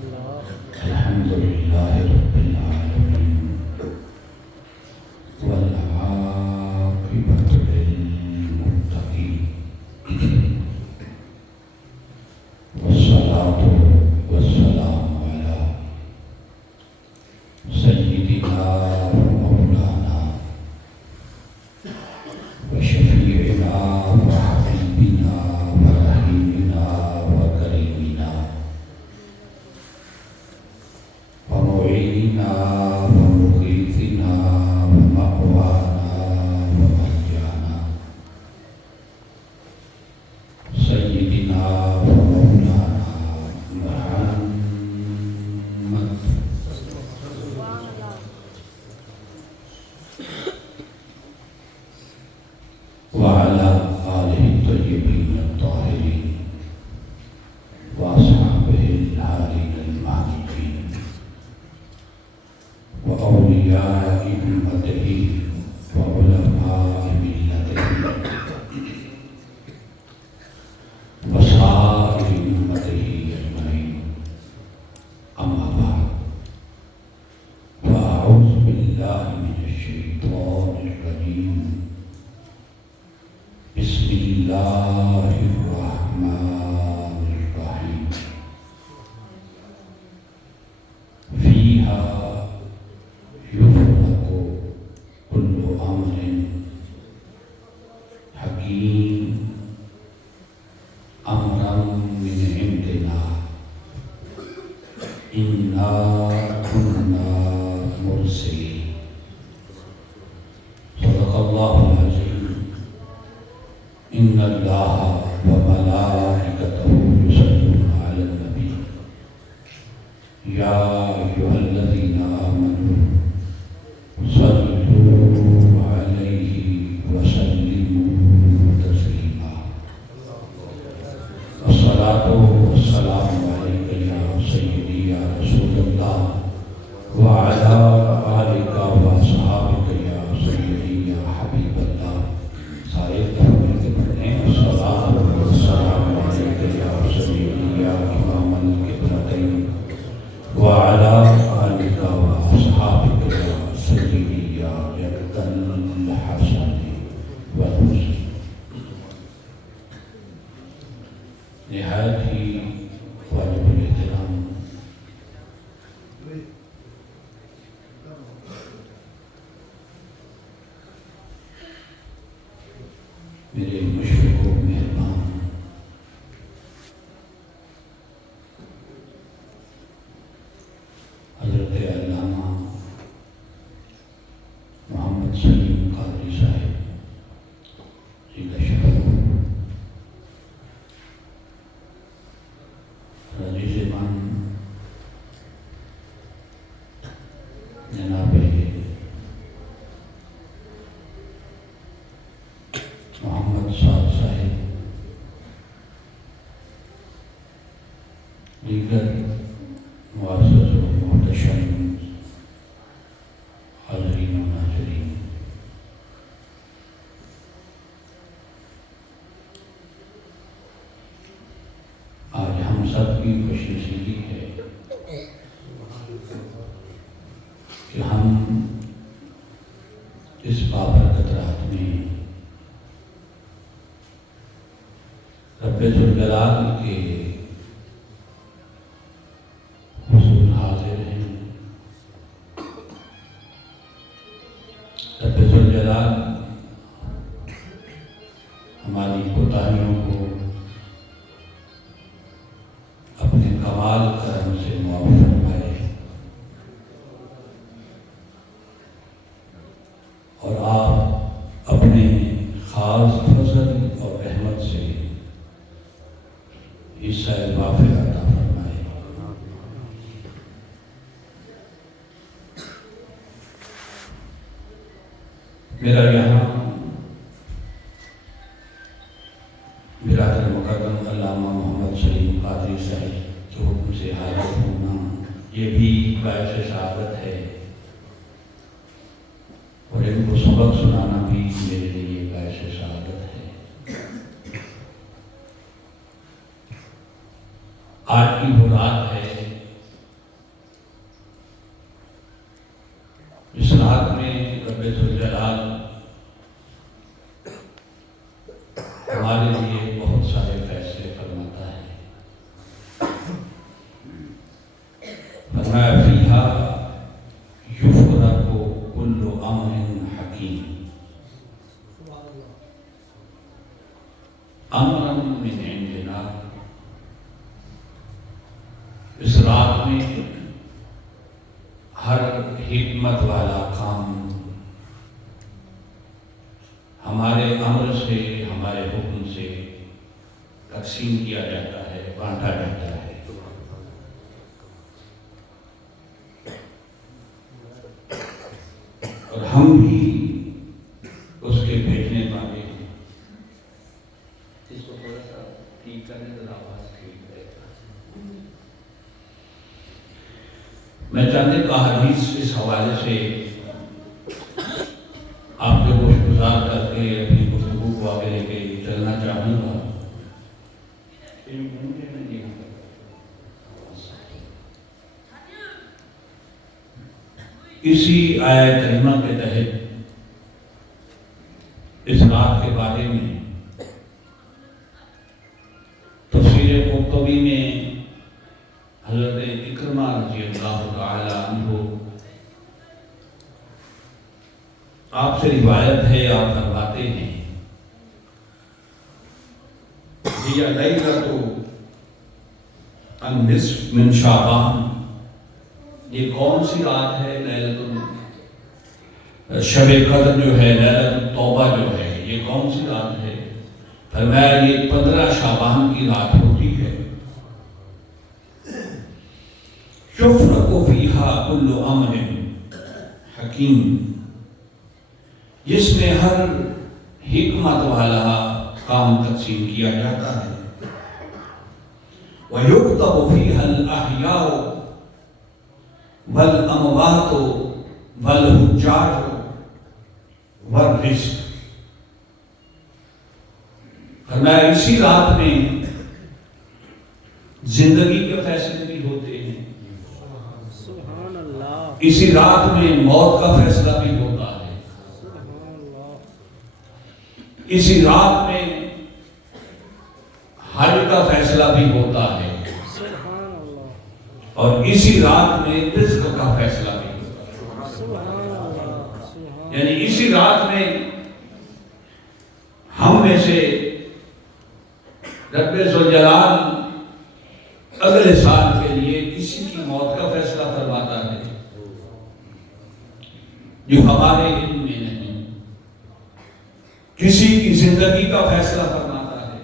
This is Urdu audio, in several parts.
الحمد لله رب العالمين والعاقبة للمتقين والصلاة والسلام على سيدنا ومولانا وشفيعنا وحبيبنا ورحيمنا وكريمنا ومعيننا ومغيثنا ومأوانا وملجانا سيدنا ومولانا محمد وعلى آله الطيبين الطاهرين وأصحابه الهادين المهديين وأولياء أمته وعلماء ملته وصائر أمته أجمعين أما بعد فأعوذ بالله من الشيطان الرجيم بسم الله الرحمن الرحيم فيها يفرق كل أمر حكيم أمرا من عندنا إنا كنا مرسلين صدق الله العظيم إن الله وملائكته يصلون على النبي يا أيها الذين آمنوا صلوا عليه وسلموا تسليما الصلاة والسلام عليك يا سيدي يا رسول الله وعلى آلك وأصحابك يا سيدي يا حبيب الله سارے تحمل کے پڑھنے الصلاة والسلام عليك يا سيدي يا إمام القبلتين وعلى آلك وأصحابك يا سيدي يا جد الحسن والحسين نہایت ہی واجب الاحترام میرے مشفق و مہربان حضرت علامہ محمد سلیم قادری صاحب جی کا شرف رضی زبان جناب محمد سعد صاحب دیگر معزز و محتشم حاضرین و ناظرین، آج ہم سب کی خوش نصیبی ہے کہ ہم اس بابرکت رات میں رب ذوالجلال کے حضور حاضر ہیں۔ رب ذوالجلال ہماری کوتاہیوں کو اپنے کمال کرم سے معاف فرمائے اور آپ اپنے خاص فضل اور رحمت سے حصہ وافر عطا فرمائے۔ میرا یہاں برادر مکرم علامہ محمد سلیم قادری صاحب کے حکم سے حاضر ہونا یہ بھی باعث سعادت ہے، اور ان کو سبق سنانا بھی میرے لیے باعث سعادت ہے۔ آج کی وہ رات ہے تقسیم کیا جاتا ہے، بانٹا جاتا ہے۔ اور ہم بھی اس کے بھیجنے والے ہیں۔ اس کو تھوڑا سا ٹھیک کرنے ذرا آواز ٹھیک ہے۔ میں چاند ایک حدیث اس حوالے سے آپ کے گوش گزار کر کے اپنی گفتگو کو آگے لے کے چلنا چاہوں گا۔ اسی آیت کریمہ کے تحت اس رات کے بارے میں تفسیر قرطبی میں حضرت اکرمہ رضی اللہ تعالی عنہ آپ سے روایت ہے، آپ فرماتے ہیں یہ لیلۃ النصف من شعبان، یہ کون سی رات ہے؟ لیلۃ شب قدر جو ہے، لیلۃ التوبہ جو ہے، یہ کون سی رات ہے؟ فرمایا یہ 15 شعبان کی رات ہوتی ہے۔ یفرق فیہا کل امر حکیم، جس میں ہر حکمت والا کام تقسیم کیا جاتا ہے۔ وَيُكْتَبُ فِيهَا الْأَحْيَاءُ وَالْأَمْوَاتُ وَالْحُجَّاجُ وَالرِّزْقُ، فرمایا اسی رات میں زندگی کے فیصلے بھی ہوتے ہیں، سبحان اللہ، اسی رات میں موت کا فیصلہ بھی ہوتا ہے، اسی رات میں حج کا فیصلہ بھی ہوتا ہے، اور اسی رات میں رزق کا فیصلہ بھی ہوتا ہے۔ یعنی اسی رات میں ہم میں سے رب ذوالجلال اگلے سال کے لیے کسی کی موت کا فیصلہ فرماتا ہے جو ہمارے علم میں نہیں، کسی کی زندگی کا فیصلہ فرماتا ہے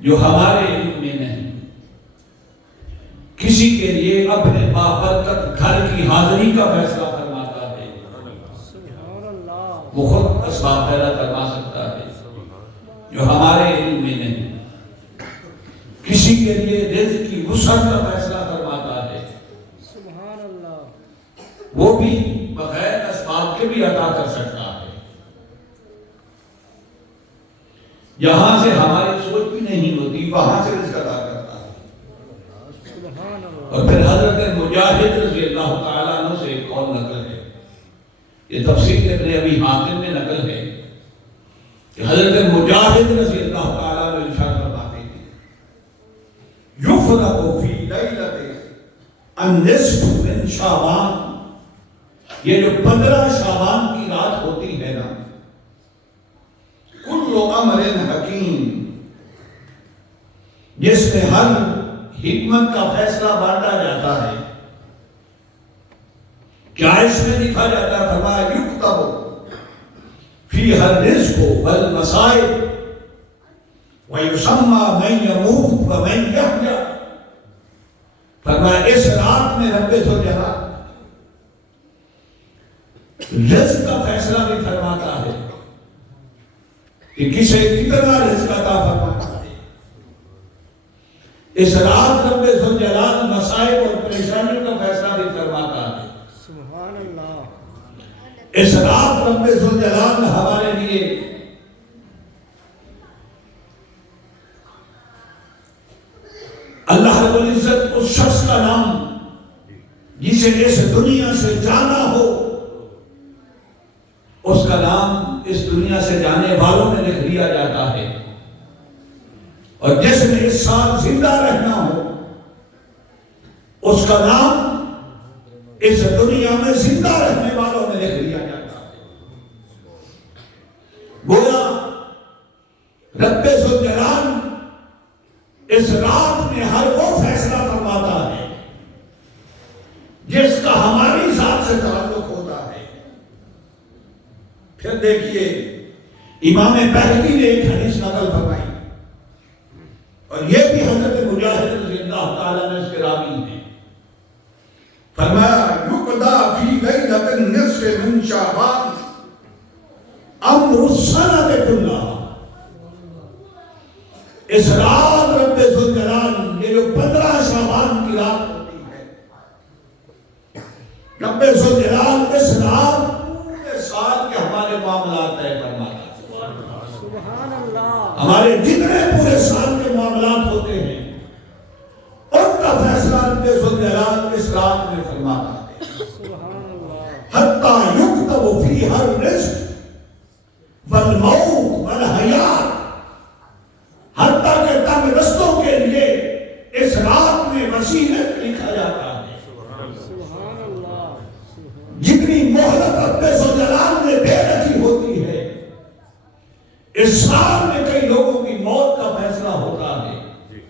جو ہمارے علم میں نہیں، کسی کے لیے اپنے بابرکت گھر کی حاضری کا فیصلہ فرماتا ہے، وہ خود اسباب پیدا کروا سکتا ہے جو ہمارے علم میں نہیں، کسی کے لیے رزق کی وسعت کا فیصلہ فرماتا ہے، وہ بھی بغیر اسباب کے بھی عطا کر سکتا ہے، یہاں سے ہماری سوچ بھی نہیں ہوتی وہاں سے رزق عطا کرتا ہے۔ اور پھر حضرت مجاہد رضی اللہ تعالیٰ عنہ سے ایک قول نقل ہے، یہ تفسیر ابن ابی حاتم میں نقل ہے کہ حضرت مجاہد رضی اللہ تعالیٰ عنہ ارشاد فرماتے ہیں یفرق فی لیلۃ النصف من شعبان، یہ جو 15 شعبان کی رات ہوتی ہے نا، کل امر حکیم، جس میں ہر حکمت کا فیصلہ بانٹا جاتا ہے۔ کیا اس میں لکھا جاتا ہے؟ فرمایا یکتب فیہا الرزق والمصائب ویسمى من یموت ومن یحیا، فرمایا اس رات میں رب ذوالجلال رزق کا فیصلہ بھی فرماتا ہے کہ کسے کتنا رزق عطا فرماتا ہے، اس رات رب ذوالجلال مصائب اور پریشانیوں کا فیصلہ بھی فرماتا ہے، سبحان اللہ، اس رات رب ذوالجلال ہمارے لیے اللہ رب العزت اس شخص کا نام جسے اس دنیا سے جانا ہو، اس کا نام اس دنیا سے جانے والوں میں لکھ دیا جاتا ہے، اور جس نے اس سال زندہ رہنا ہو اس کا نام اس دنیا میں زندہ رہنے والوں میں لکھ دیا جاتا ہے۔ گویا رب ذوالجلال اس رات میں ہر وہ فیصلہ فرماتا ہے جس کا ہماری ذات سے تعلق ہوتا ہے۔ پھر دیکھیے امام بہقی نے ایک حدیث نقل فرمائی، اور یہ بھی حضرت مجاہد رضی اللہ تعالیٰ نے اس کے راوی ہیں، فرمایا یقضا فی لیلۃ النصف من شعبان امر السنۃ کلھا، اس رات رب ذوالجلال، یہ جو 15 شعبان کی رات ہوتی ہے، رب ذوالجلال اس رات پورے سال کے ہمارے معاملات طے فرماتا ہے۔ سبحان اللہ، ہمارے جتنے پورے سال کے معاملات ہوتے ہیں ان کا فیصلہ رب ذوالجلال اس رات میں فرماتا ہے۔ سبحان اللہ، حتی یکتب فیہا الرزق والموت والحیات، حتیٰ کہ تنگ کے لیے اس رات میں وسیلت لکھا جاتا ہے۔ سبحان اللہ، جتنی مہلت رب ذوالجلال نے دے رکھی ہوتی ہے، اس سال میں کئی لوگوں کی موت کا فیصلہ ہوتا ہے،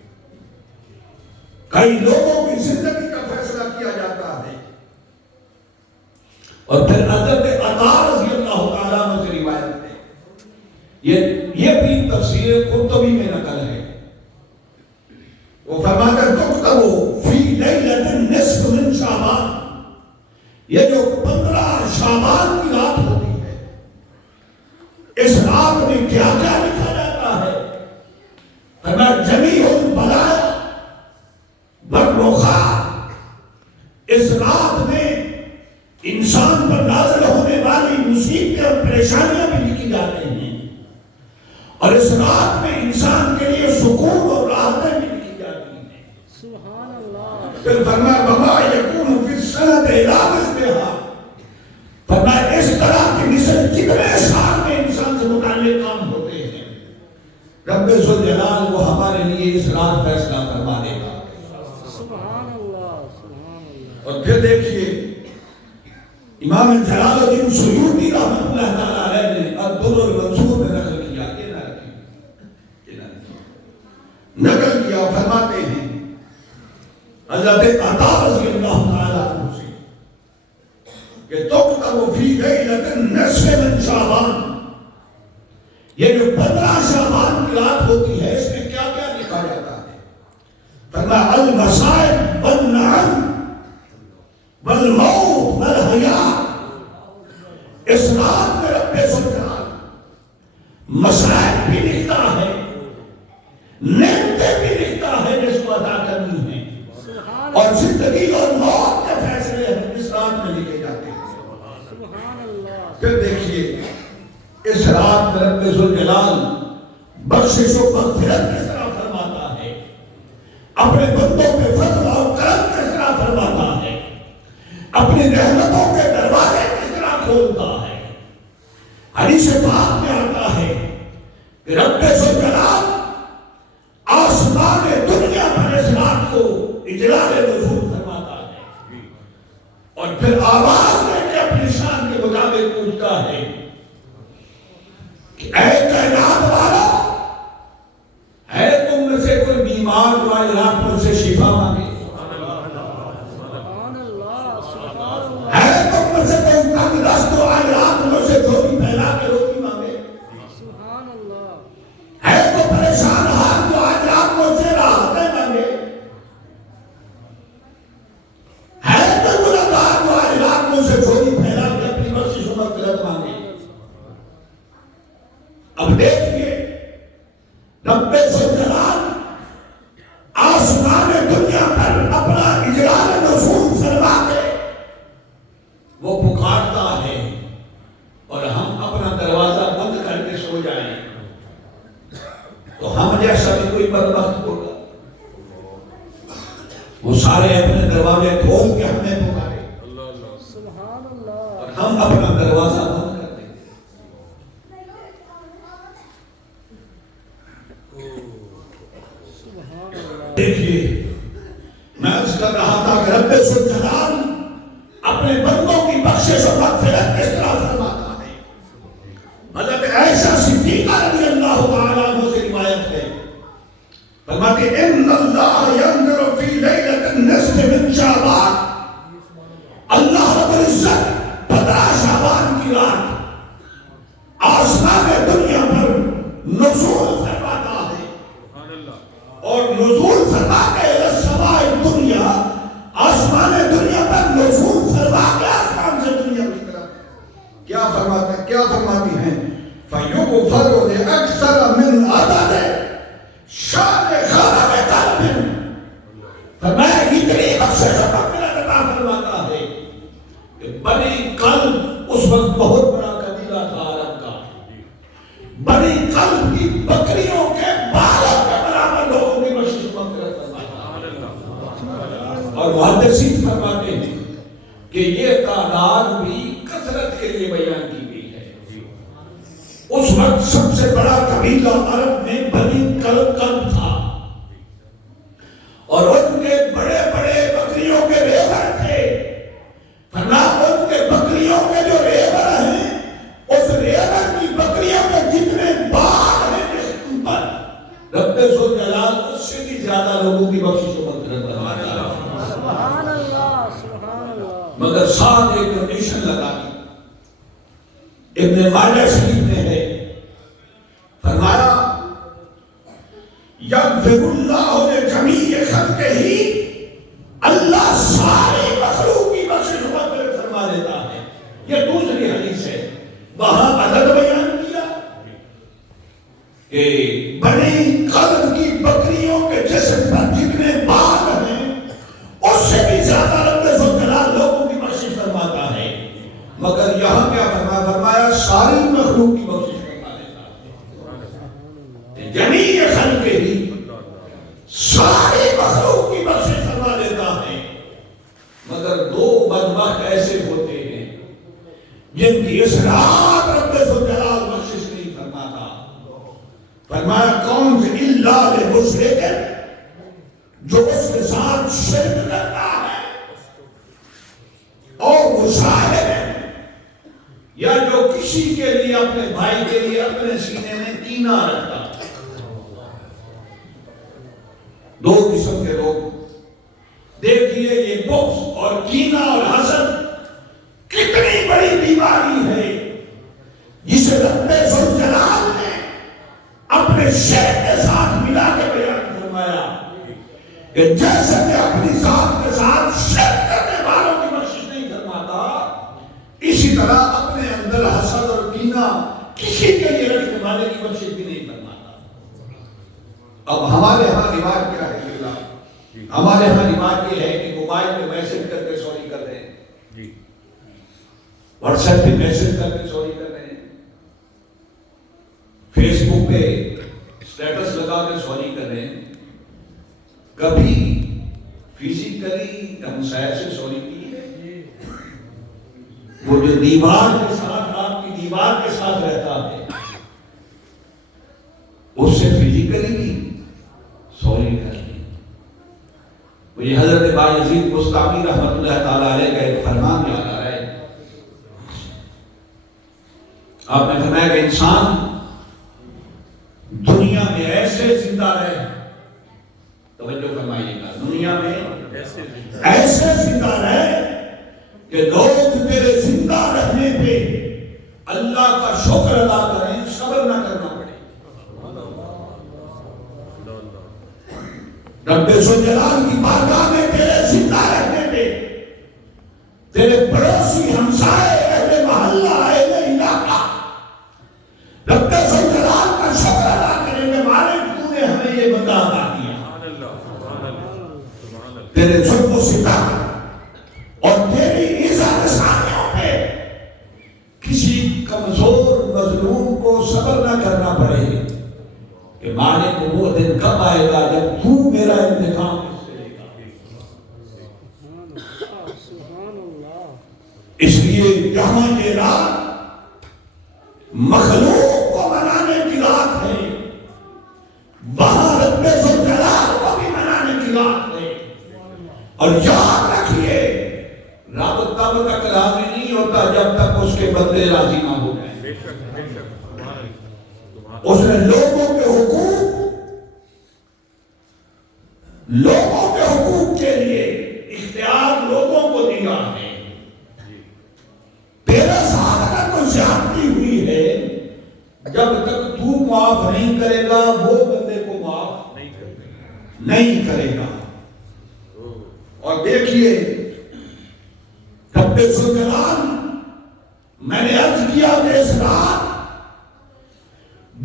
کئی لوگوں کی زندگی کا فیصلہ کیا جاتا ہے۔ اور پھر حضرت عطا رضی اللہ تعالیٰ عنہ سے روایت ہے، یہ بھی تفسیر قرطبی میں نقل ہے، وہ فرماتا ہے تکتب فی لیلۃ النصف من شعبان، یہ جو 15 شعبان کی رات ہوتی ہے، اس رات میں کیا کیا لکھا جاتا ہے؟ فرمایا جمیع البلاء والرخاء، اس رات میں انسان پر نازل ہونے والی مصیبتیں اور پریشانیاں بھی لکھی جاتی ہیں، اور اس رات میں انسان کے لیے سکون اور راحتیں بھی لکھی جاتی ہیں۔ سبحان اللہ، پھر فرمایا وما یکون فی السنۃ الا مثلھا، فرمایا اس طرح کی مثل کتنے سال میں انسان سے متعلق کام ہوتے ہیں، رب ذوالجلال وہ ہمارے لیے اس رات فیصلہ فرما دے گا۔ سبحان اللہ، سبحان اللہ، اور پھر دیکھیے امام جلال الدین سیوطی رحمۃ اللہ تعالیٰ علیہ نے الدر المنصور میں نقل کیا، نقل کیا، فرماتے ہیں حضرت عطا رضی اللہ تعالیٰ عنہ سے کہ تکتب فی لیلۃ النصف من شعبان، یہ جو 15 شعبان کی رات ہوتی ہے، اس میں کیا کیا لکھا جاتا ہے؟ فرمایا المصائب والنعم والموت والحیات، اس رات میں رب ذوالجلال مصائب بھی لکھتا ہے، نعمتیں بھی لکھتا ہے جس کو عطا کرنی ہے، اور زندگی اور موت کے فیصلے اس رات میں لکھے جاتے ہیں۔ سبحان اللہ، پھر دیکھیے اس رات میں رب ذوالجلال بخشش و مغفرت کس طرح فرماتا ہے، اپنے بندوں پہ فضل اور کرم کس طرح فرماتا ہے، اپنی رحمتوں کے دروازے کس طرح کھولتا ہے۔ حدیث پاک میں آتا ہے کہ رب ذوالجلال آسمان دنیا پر اس رات کو اجلال نزول فرماتا ہے، اور پھر آواز دے کے اپنی شان کے مطابق پوچھتا ہے کہ اے کائنات والا، ہے تم میں سے کوئی بیمار جو آج رات پر سے شفا مانگے؟ سبحان اللہ، سبحان اللہ، ہے تم میں سے کوئی تنگ دست جو آج رات میں سے جھولی پھیلا کے روٹی مانگے؟ سبحان اللہ، ہے تو پریشان ہاتھ جو آج رات میں سے راحتیں مانگے؟ ہے تو گنہگار جو آج رات میں سے جھولی پھیلا کے اپنی بخشش و مغفرت مانگے؟ اب دیکھیے رب ذوالجلال آسمان دنیا پر اپنا اجلال نزول فرما کے وہ پکارتا ہے، اور ہم اپنا دروازہ بند کر کے سو جائیں تو ہم جیسا بھی کوئی بدبخت ہوگا، وہ سارے اپنے دروازے کھول کے ہمیں پکارے سبحان اللہ، اور ہم اپنا دروازہ بند کر دیں۔ سبحان اللہ، دیکھیے میں عرض کر رہا تھا کہ رب ذوالجلال اپنے بندوں کی بخشش و مغفرت کس طرح فرماتا ہے۔ حضرت عائشہ صدیقہ رضی اللہ تعالیٰ عنہ سے روایت ہے، فرماتے ہیں ان اللہ ينظر فی لیلۃ النصف من شعبان، اللہ رب العزت 15 شعبان کی رات آسمان دنیا پر نزول فرماتا ہے، اور نزول فرما کے السماء دنیا، آسمان دنیا پر نزول فرما کے آسمان سے دنیا کی طرف کیا فرماتے ہیں، کیا فرماتی ہیں؟ فَيُغْفَرُ لِأَكْثَرَ مِنْ عَدَدِ شَانِ خَرَبِ قَلْبٍ، فرمایا اتنی بخشش و مغفرت عطا فرماتا ہے کہ بنی قلب اس وقت بہت بڑا قبیلہ تھا عرب کا، بنی قلب کی بکریوں کے بالوں کے برابر لوگوں کی بخشش و مغفرت فرماتا، اور محدثین فرماتے ہیں کہ یہ تعداد بھی کثرت کے لیے بیان کی گئی ہے۔ اس وقت سب سے بڑا قبیلہ عرب میں بنی قلب تھا، اور ان کے بڑے بڑے بکریوں کے ریوڑ تھے، فرمایا ان کے بکریوں کے جو ریوڑ ہیں، اس ریوڑ کی بکریوں کے جتنے بال ہیں جسم پر، رب ذوالجلال اس سے بھی زیادہ لوگوں کی بخشش و مغفرت فرماتا ہے۔ سبحان اللہ، سبحان اللہ۔ مگر ساتھ ایک کنڈیشن لگا دی، ابن ماجہ شریف میں ہے، فرمایا یغفر اللہ لجمیع خلقہ، اللہ ساری مخلوق کی بخشش و مغفرت فرما دیتا ہے۔ یہ دوسری حدیث ہے، وہاں عدد بیان کیا کہ بنی قلب کی بکریوں کے جسم پر جتنے بال ہیں اس سے بھی زیادہ رب ذوالجلال لوگوں کی بخشش فرماتا ہے، مگر یہاں کیا فرمایا؟ فرمایا ساری مخلوق کی بخشش فرما دیتا ہے، جمیع خلقہ ہی، ساری مخلوق کی بخشش فرما دیتا ہے، مگر دو بدبخت ایسے ہوتے ہیں جن کی اصلاح رب ذوالجلال بخشش نہیں فرماتا۔ فرمایا کون سے؟ الا لمشرک، جو اس کے ساتھ شرک کرتا ہے، اور مشاہد، یا جو کسی کے لیے اپنے بھائی کے لیے اپنے سینے میں کینہ رکھتا ہے۔ دو قسم کے لوگ، دیکھیے یہ بغض اور کینہ اور حسد کتنی بڑی بیماری ہے، جسے رب ذوالجلال نے اپنے شیخ کے ساتھ ملا کے بیان فرمایا کہ جیسے کہ اپنی ذات کے ساتھ شرک کرنے والوں کی بخشش نہیں فرماتا، اسی طرح اپنے اندر حسد اور کینہ کسی کے لیے رکھنے والے کی بخشش بھی نہیں فرماتا۔ اب ہمارے ہاں رواج کیا ہے؟ ہمارے ہاں رواج یہ ہے کہ موبائل پہ میسج کر کے سوری کر رہے ہیں، واٹس ایپ پہ میسج کر کے سوری کر رہے ہیں، فیس بک پہ اسٹیٹس لگا کے سوری کر رہے ہیں، کبھی فزیکلی ہمسایہ سے سوری کی ہے؟ وہ جو دیوار کے ساتھ، آپ کی دیوار کے ساتھ رہتا ہے، اس سے فزیکلی بھی سوری کر لی۔ مجھے حضرت بایزید بستامی رحمۃ اللہ تعالیٰ علیہ کا ایک فرمان یاد آ رہا ہے، آپ نے فرمایا کہ انسان دنیا میں ایسے زندہ رہے، توجہ فرمائیے گا، دنیا میں ایسے زندہ رہے کہ لوگ تیرے زندہ رہنے پہ اللہ کا شکر ادا کریں، صبر نہ کرنا پڑے۔ رب ذوالجلال کی بارگاہ میں تیرے زندہ رہنے پہ تیرے پڑوسی، ہمسائے، اہل محلہ، اہل علاقہ رب ذوالجلال کا شکر ادا کریں کہ مالک تو نے ہمیں یہ بندہ عطا کیا، تیرے ظلم و ستم اور تیری عزت رسانیوں پہ کسی کمزور مظلوم کو صبر نہ کرنا پڑے کہ مالک وہ دن کب آئے گا جب تو میرا انتقام لے گا۔ اس لیے یہاں یہ رات مخلوق کو منانے کی رات ہے، وہاں رب ذوالجلال کو بھی منانے کی رات ہے، اور یاد رکھیے رب تب تک راضی نہیں ہوتا جب تک اس کے بندے راضی نہ ہو جائیں۔ اس نے لوگوں کے حقوق کے لیے اختیار لوگوں کو دیا ہے۔ تیرے ساتھ اگر کوئی زیادتی ہوئی ہے، جب تک تو معاف نہیں کرے گا وہ بندے کو معاف نہیں کرے گا۔ نہیں کرے گا۔ اور دیکھیے رب ذوالجلال، میں نے عرض کیا کہ اس رات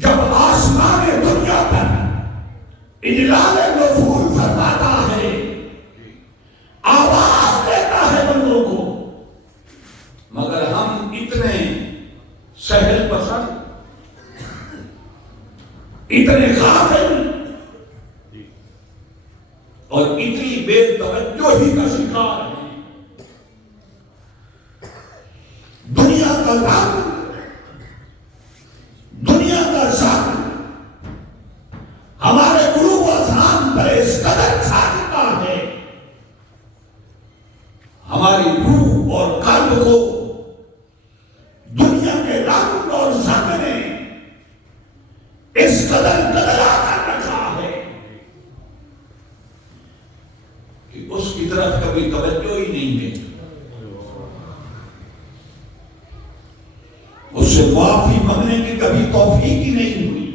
جب آسمان دنیا پر اجلال نزول فرماتا ہے، آواز دیتا ہے بندوں کو، مگر ہم اتنے سہل پسند، اتنے غافل اور اتنی بے توجہی کا شکار ہیں۔ دنیا کا رنگ، دنیا کا شان ہمارے قلوب و اذہان پر اس قدر چھا چکا ہے، ہماری روح اور قلب کو دنیا کے رنگ اور شان نے اس قدر گدلا کر رکھا ہے کہ اس کی طرف کبھی توجہ ہی نہیں ہے، اس سے معافی مانگنے کی کبھی توفیق ہی نہیں ہوئی۔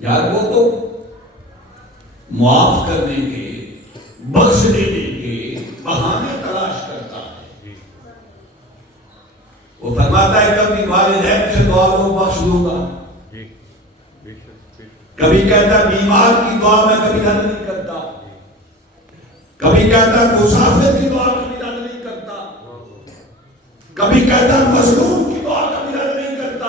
یار وہ تو معاف کرنے کے، بخش دینے کے بہانے تلاش کرتا ہے۔ وہ فرماتا ہے کبھی والدین سے دعا کو بخش دوں گا، کبھی کہتا بیمار کی دعا میں کبھی رد نہیں کرتا، کبھی کہتا مسافر کی دعا کبھی رد نہیں کرتا، کبھی کہتا مظلوم کی دعا کبھی رد نہیں کرتا۔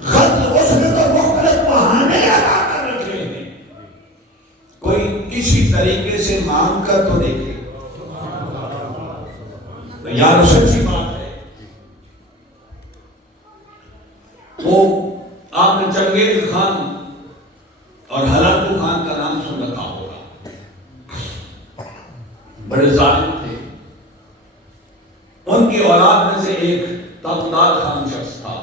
خط اس نے تو مختلف بہانے ادا کر رکھے ہیں، کوئی کسی طریقے سے مانگ کر تو دیکھے۔ یار سچی بات ہے، وہ آپ نے چنگیز خان اور ہلاکو خان کا نام سن رکھا ہوگا، بڑے ظالم تھے۔ ان کی اولاد میں سے ایک تغداد خان شخص تھا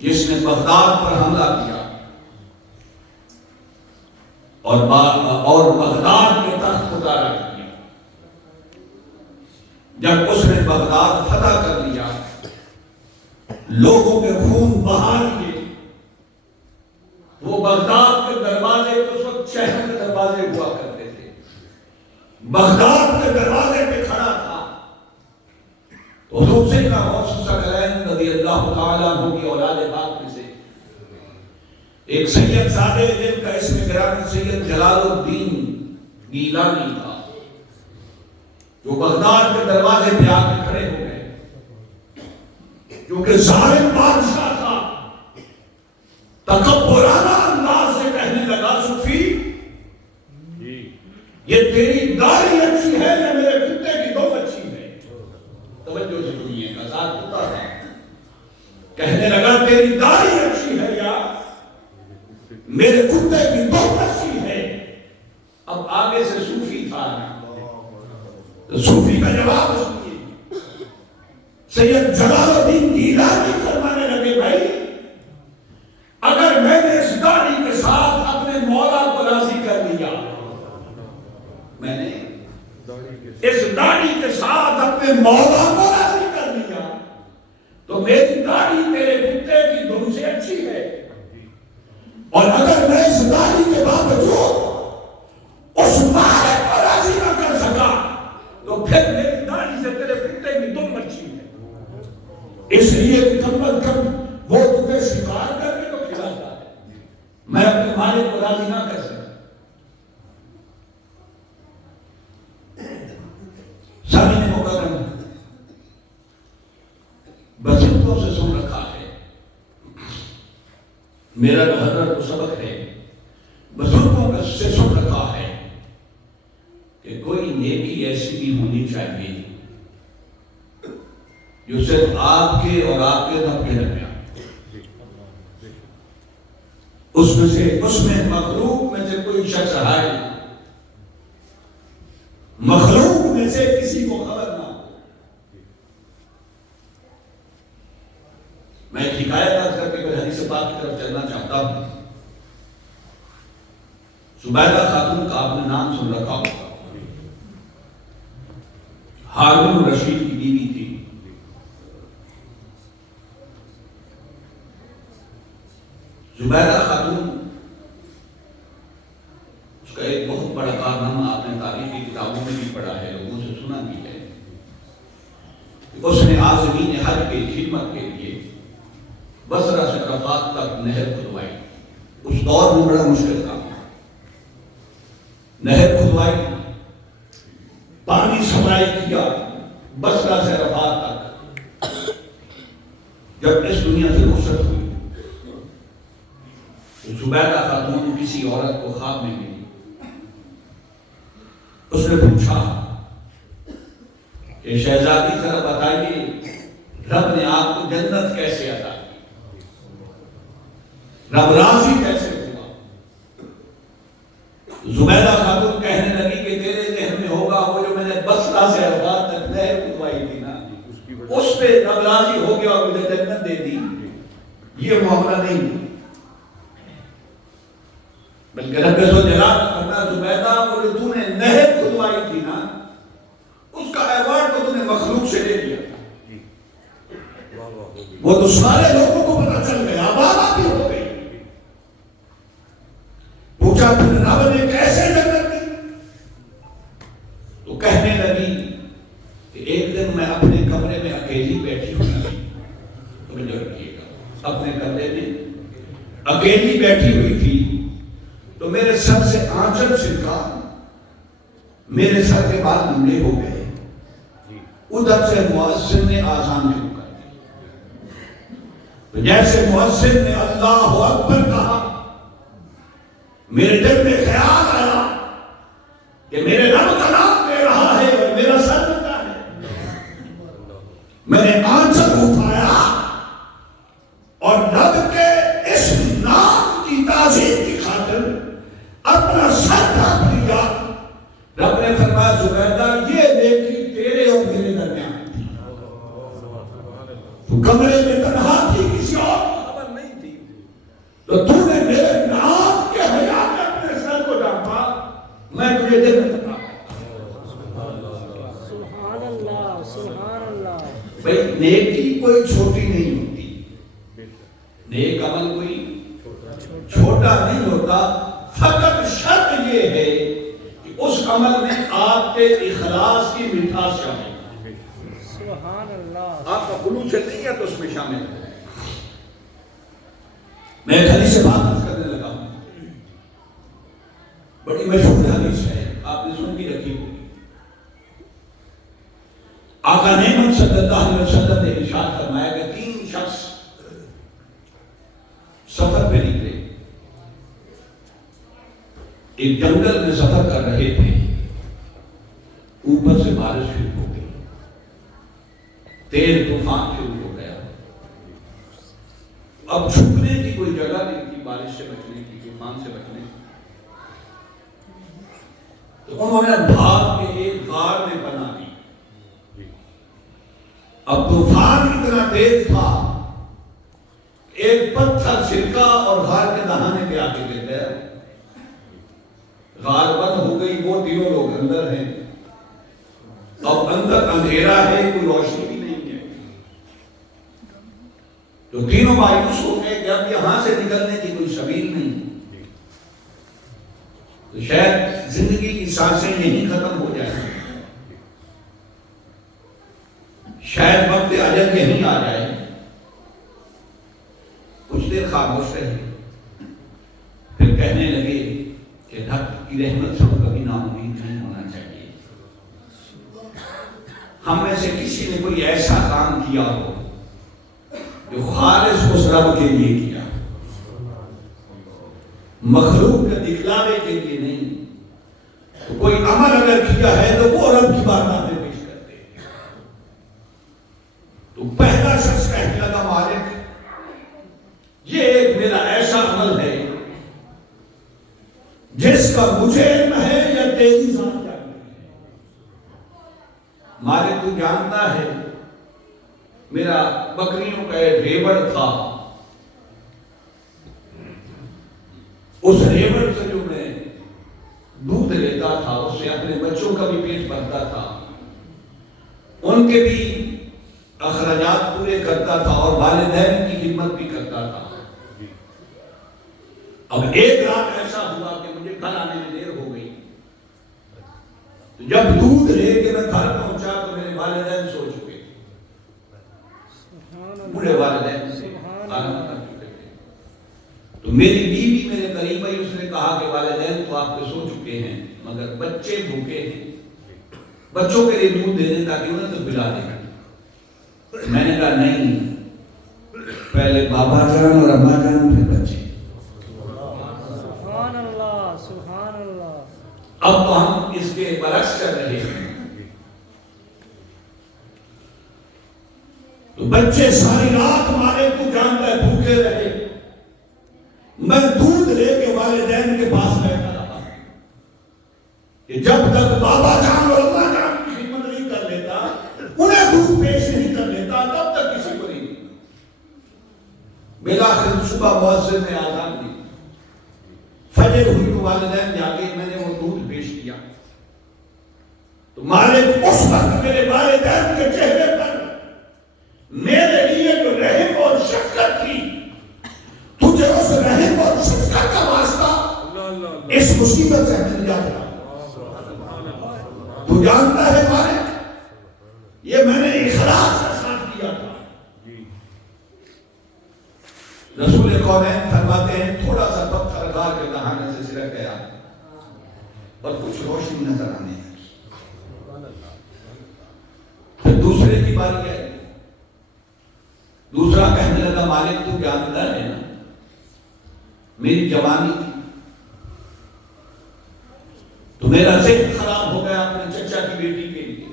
جس نے بغداد پر حملہ کیا اور بغداد کے تخت کو تارا کیا۔ جب اس نے بغداد فتح کر لیا، لوگوں کے خون بہا لیے، وہ بغداد کے دروازے، اس وقت شہر کے دروازے ہوا کرتے تھے، بغداد کے دروازے پہ کھڑا تھا۔ حضور سیدنا غوث ثقلین رضی اللہ تعالیٰ عنہ کی اولاد پاک میں سے ایک سید زادے جن کا اسم گرامی سید جلال الدین گیلانی تھا، جو بغداد کے دروازے پہ آ کے کھڑے ہو گئے، کیونکہ ظالم بادشاہ تھا۔ تکبرانہ انداز سے کہنے لگا، صوفی یہ تیری داڑھی اچھی ہے یا میرے کتے کی دم اچھی ہے؟ توجہ سے سنیے، آزاد ہوتا ہے۔ کہنے لگا تیری داڑھی اچھی ہے یا میرے کتے کی دم اچھی ہے؟ اب آگے سے صوفی تھا، تو صوفی کا جواب سنیے۔ سید جلال الدین گیلانی فرمانے لگے، بھائی اگر میں نے اس داڑھی کے ساتھ اپنے مولا کو راضی کر لیا، میں نے اس داڑھی کے ساتھ اپنے مولا کو راضی کر لیا، تو میری داڑھی میرے کتے کی دم سے اچھی ہے۔ اور اگر میں اس داڑھی کے باوجود اس مالک کو راضی نہ کر سکا، تو پھر میری داڑھی سے تیرے کتے کی دم اچھی ہے۔ اس لیے کم از کم وہ تجھے شکار کر کے تو کھلاتا ہے، میں اپنے مالک کو راضی نہ کر سکا۔ سامنے مقرر بزرگوں سے سن رکھا ہے، میرا محرر کو سبق ہے، بزرگوں سے سن رکھا ہے کہ کوئی نیکی ایسی بھی ہونی چاہیے جو صرف آپ کے اور آپ کے رب کے درمیان، اس میں مخلوق میں سے کوئی شخص آئے، مخلوق میں سے کسی کو خبر نہ ہو۔ میں ایک حکایت عرض کر کے حدیث پاک کی طرف چلنا چاہتا ہوں۔ زبیدہ خاتون کا آپ نے نام سن رکھا ہوگا، ہارون الرشید کی بیوی تھی۔ زبیدہ خاتون، اس کا ایک بہت بڑا کارنامہ آپ نے تاریخی کتابوں میں بھی پڑھا ہے، لوگوں سے سنا بھی ہے۔ اس نے عازمین حج کی خدمت کے لیے بصرہ سے عرفات تک نہر کھدوائی۔ اس دور میں بڑا مشکل کام تھا، نہر کھدوائی، پانی سپلائی کیا بصرہ سے عرفات تک۔ جب اس دنیا سے رخصت ہوئی تو زبیدہ خاتون کسی عورت کو خواب میں ملی۔ اس نے پوچھا کہ شہزادی ذرا بتائیے رب نے آپ کو جنت کیسے عطا کی، رب راضی کیسے ہوا؟ زبیدہ خاتون کہنے لگی کہ تیرے ذہن میں ہوگا وہ جو میں نے بصرہ سے عرفات تک نہر کھدوائی تھی نا، اس پہ رب راضی ہو گیا اور مجھے جنت دے دی۔ یہ معاملہ نہیں، بلکہ رب ذوالجلال کا فرمان، زبیدہ وہ جو تو نے نہر کھدوائی تھی نا، اس کا ایوارڈ تو نے مخلوق سے لے لیا، وہ تو سارے لوگوں کو پتہ چل گیا، آباد بھی ہو گئی۔ پوچھا پھر رب نے کیسے جنت دی؟ تو کہنے لگی کہ ایک دن میں اپنے کمرے میں اکیلی بیٹھی ہوئی تھی، توجہ رکھیے گا، اپنے کمرے میں اکیلی بیٹھی ہوئی تھی تو میرے سر سے آنچل چھلکا، میرے سر کے بال لمبے ہو گئے۔ ادھر سے مؤذن نے آذان شروع کر دی، تو جیسے مؤذن نے اللہ اکبر کہا، میرے دل میں خیال آیا کہ میرے رب کا نام لے رہا ہے اور میرا سر بتا ہے۔ میں نے آنچل اٹھایا اور رب کے اس نام کی تعظیم کی خاطر اپنا سر ڈھانپ لیا۔ رب نے فرمایا زبیدہ یہ نیکی تیرے اور میرے درمیان تھی، تو کمرے میں تنہا تھی، کسی اور کو خبر نہیں تھی، تو تو نے میرے نام کے حیا میں اپنے سر کو ڈھانپا، میں تجھے جنت عطا کرتا۔ سبحان اللہ، سبحان اللہ۔ بھئی نیکی کوئی چھوٹی نہیں ہوتی، نیک عمل کوئی چھوٹا نہیں ہوتا، فقط شرط یہ ہے کہ اس عمل میں آپ کے اخلاص کی مٹھاس شامل ہے۔ سبحان اللہ۔ آپ کا خلوص نہیں ہے تو اس میں شامل ہے۔ میں ایک حدیث سے بات کرنے لگا ہوں، بڑی مشہور حدیث ہے، آپ نے سن بھی رکھی ہوگی۔ آقا نعمت صلی اللہ علیہ وسلم نے ارشاد فرمایا کہ 3 شخص سفر پہ نکلے، ایک جنگل میں سفر کر رہے تھے، اوپر سے بارش شروع ہو گئی، تیز طوفان شروع ہو گیا، اب چھپنے کی کوئی جگہ نہیں تھی، بارش سے بچنے کی، طوفان سے بچنے کی۔ تو انہوں نے بھاگ کے ایک غار میں پناہ لی۔ اب طوفان اتنا تیز تھا، ایک پتھر سرکا اور غار کے دہانے پہ آ کے گر گیا، غار بند ہو گئی، وہ تینوں لوگ اندر ہیں، اب اندر اندھیرا ہے، کوئی روشنی بھی نہیں ہے، تو تینوں مایوس ہو گئے کہ اب یہاں سے نکلنے کی کوئی سبیل نہیں، تو شاید زندگی کی سانسیں یہیں ختم ہو جائیں، شاید وقت اجل یہیں آ جائے۔ کچھ دیر خاموش رہے، پھر کہنے لگے کہ رب کی رحمت سے کبھی ناامید نہیں ہونا چاہیے۔ ہم میں سے کسی نے کوئی ایسا کام کیا ہو جو خالص اس رب کے لیے کیا، مخلوق کے دکھلاوے کے لیے نہیں، تو کوئی عمل اگر کیا ہے تو وہ رب کی بارگاہ میں پیش کرتے ہیں۔ تو پہلا شخص کہنے لگا مالک یہ ایک میرا ایسا عمل ہے جس کا مجھے علم ہے یا تیری ذات جانتی ہے۔ مالک تو جانتا ہے میرا بکریوں کا ایک ریوڑ تھا، اس ریوڑ سے جو میں دودھ لیتا تھا اس سے اپنے بچوں کا بھی پیٹ بھرتا تھا، ان کے بھی اخراجات پورے کرتا تھا اور والدین کی خدمت بھی کرتا تھا۔ اب ایک رات ایسا ہوا کہ مجھے گھر آنے میں دیر ہو گئی، تو جب دودھ لے کے میں گھر پہنچا تو میرے والدین سو چکے تھے، بوڑھے والدین سے آرام کر چکے تھے۔ تو میری بیوی میرے قریب آئی، اس نے کہا کہ والدین تو آپ کے سو چکے ہیں مگر بچے بھوکے ہیں، بچوں کے لیے دودھ دے دیں تاکہ انہیں تو پلا دیں۔ میں نے کہا نہیں، پہلے بابا جان اور اماں جان پھر بچے۔ سبحان اللہ، سبحان اللہ۔ اب تو ہم اس کے برعکس کر رہے ہیں۔ تو بچے ساری رات ہمارے کو جانتا ہے بھوکے رہے، میں دودھ لے کے والدین کے پاس بیٹھا رہا کہ جب تک بابا جان اور اماں جان کی خدمت نہیں کر لیتا، انہیں دودھ پیش نہیں کر لیتا، تب تک کسی کو نہیں۔ بالآخر صبح مؤذن نے آذان دی، فجر ہوئی تو والدین جا کے میں نے وہ دودھ پیش کیا، تو مالک اس وقت میرے والدین کے چہرے پر میرے لیے جو رحم اور شفقت تھی، تجھے اس رحم اور شفقت کا واسطہ اس مصیبت سے مل جاتا۔ تو جانتا ہے مالک، یہ میں نے اخلاص کے ساتھ کیا تھا۔ رسول کونین فرماتے ہیں تھوڑا سا پتھر غار کے دہانے سے سرک گیا اور کچھ روشنی نظر آنے لگی۔ پھر دوسرے کی باری آئی، دوسرا کہنے لگا مالک تو جانتا ہے نا میری جوانی تھی تو میرا ذہن خراب ہو گیا اپنے چچا کی بیٹی کے لیے،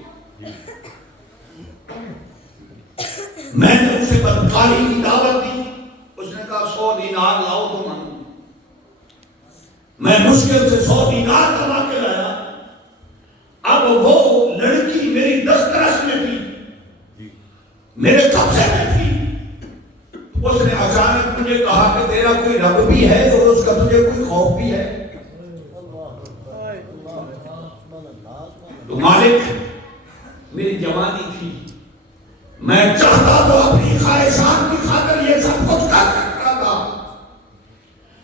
میں نے اسے بدکاری کی دعوت دی، اس نے کہا 100 دینار لاؤ تو مانوں، میں مشکل سے 100 دینار کما کے لایا۔ اب وہ لڑکی میری دسترس میں تھی، میرے قبضے میں تھی، اس نے اچانک مجھے کہا کہ تیرا کوئی رب بھی ہے اور اس کا تجھے کوئی خوف بھی ہے؟ تو مالک میری جوانی تھی، میں چاہتا تو اپنی خواہشات کی خاطر یہ سب کچھ کر سکتا تھا،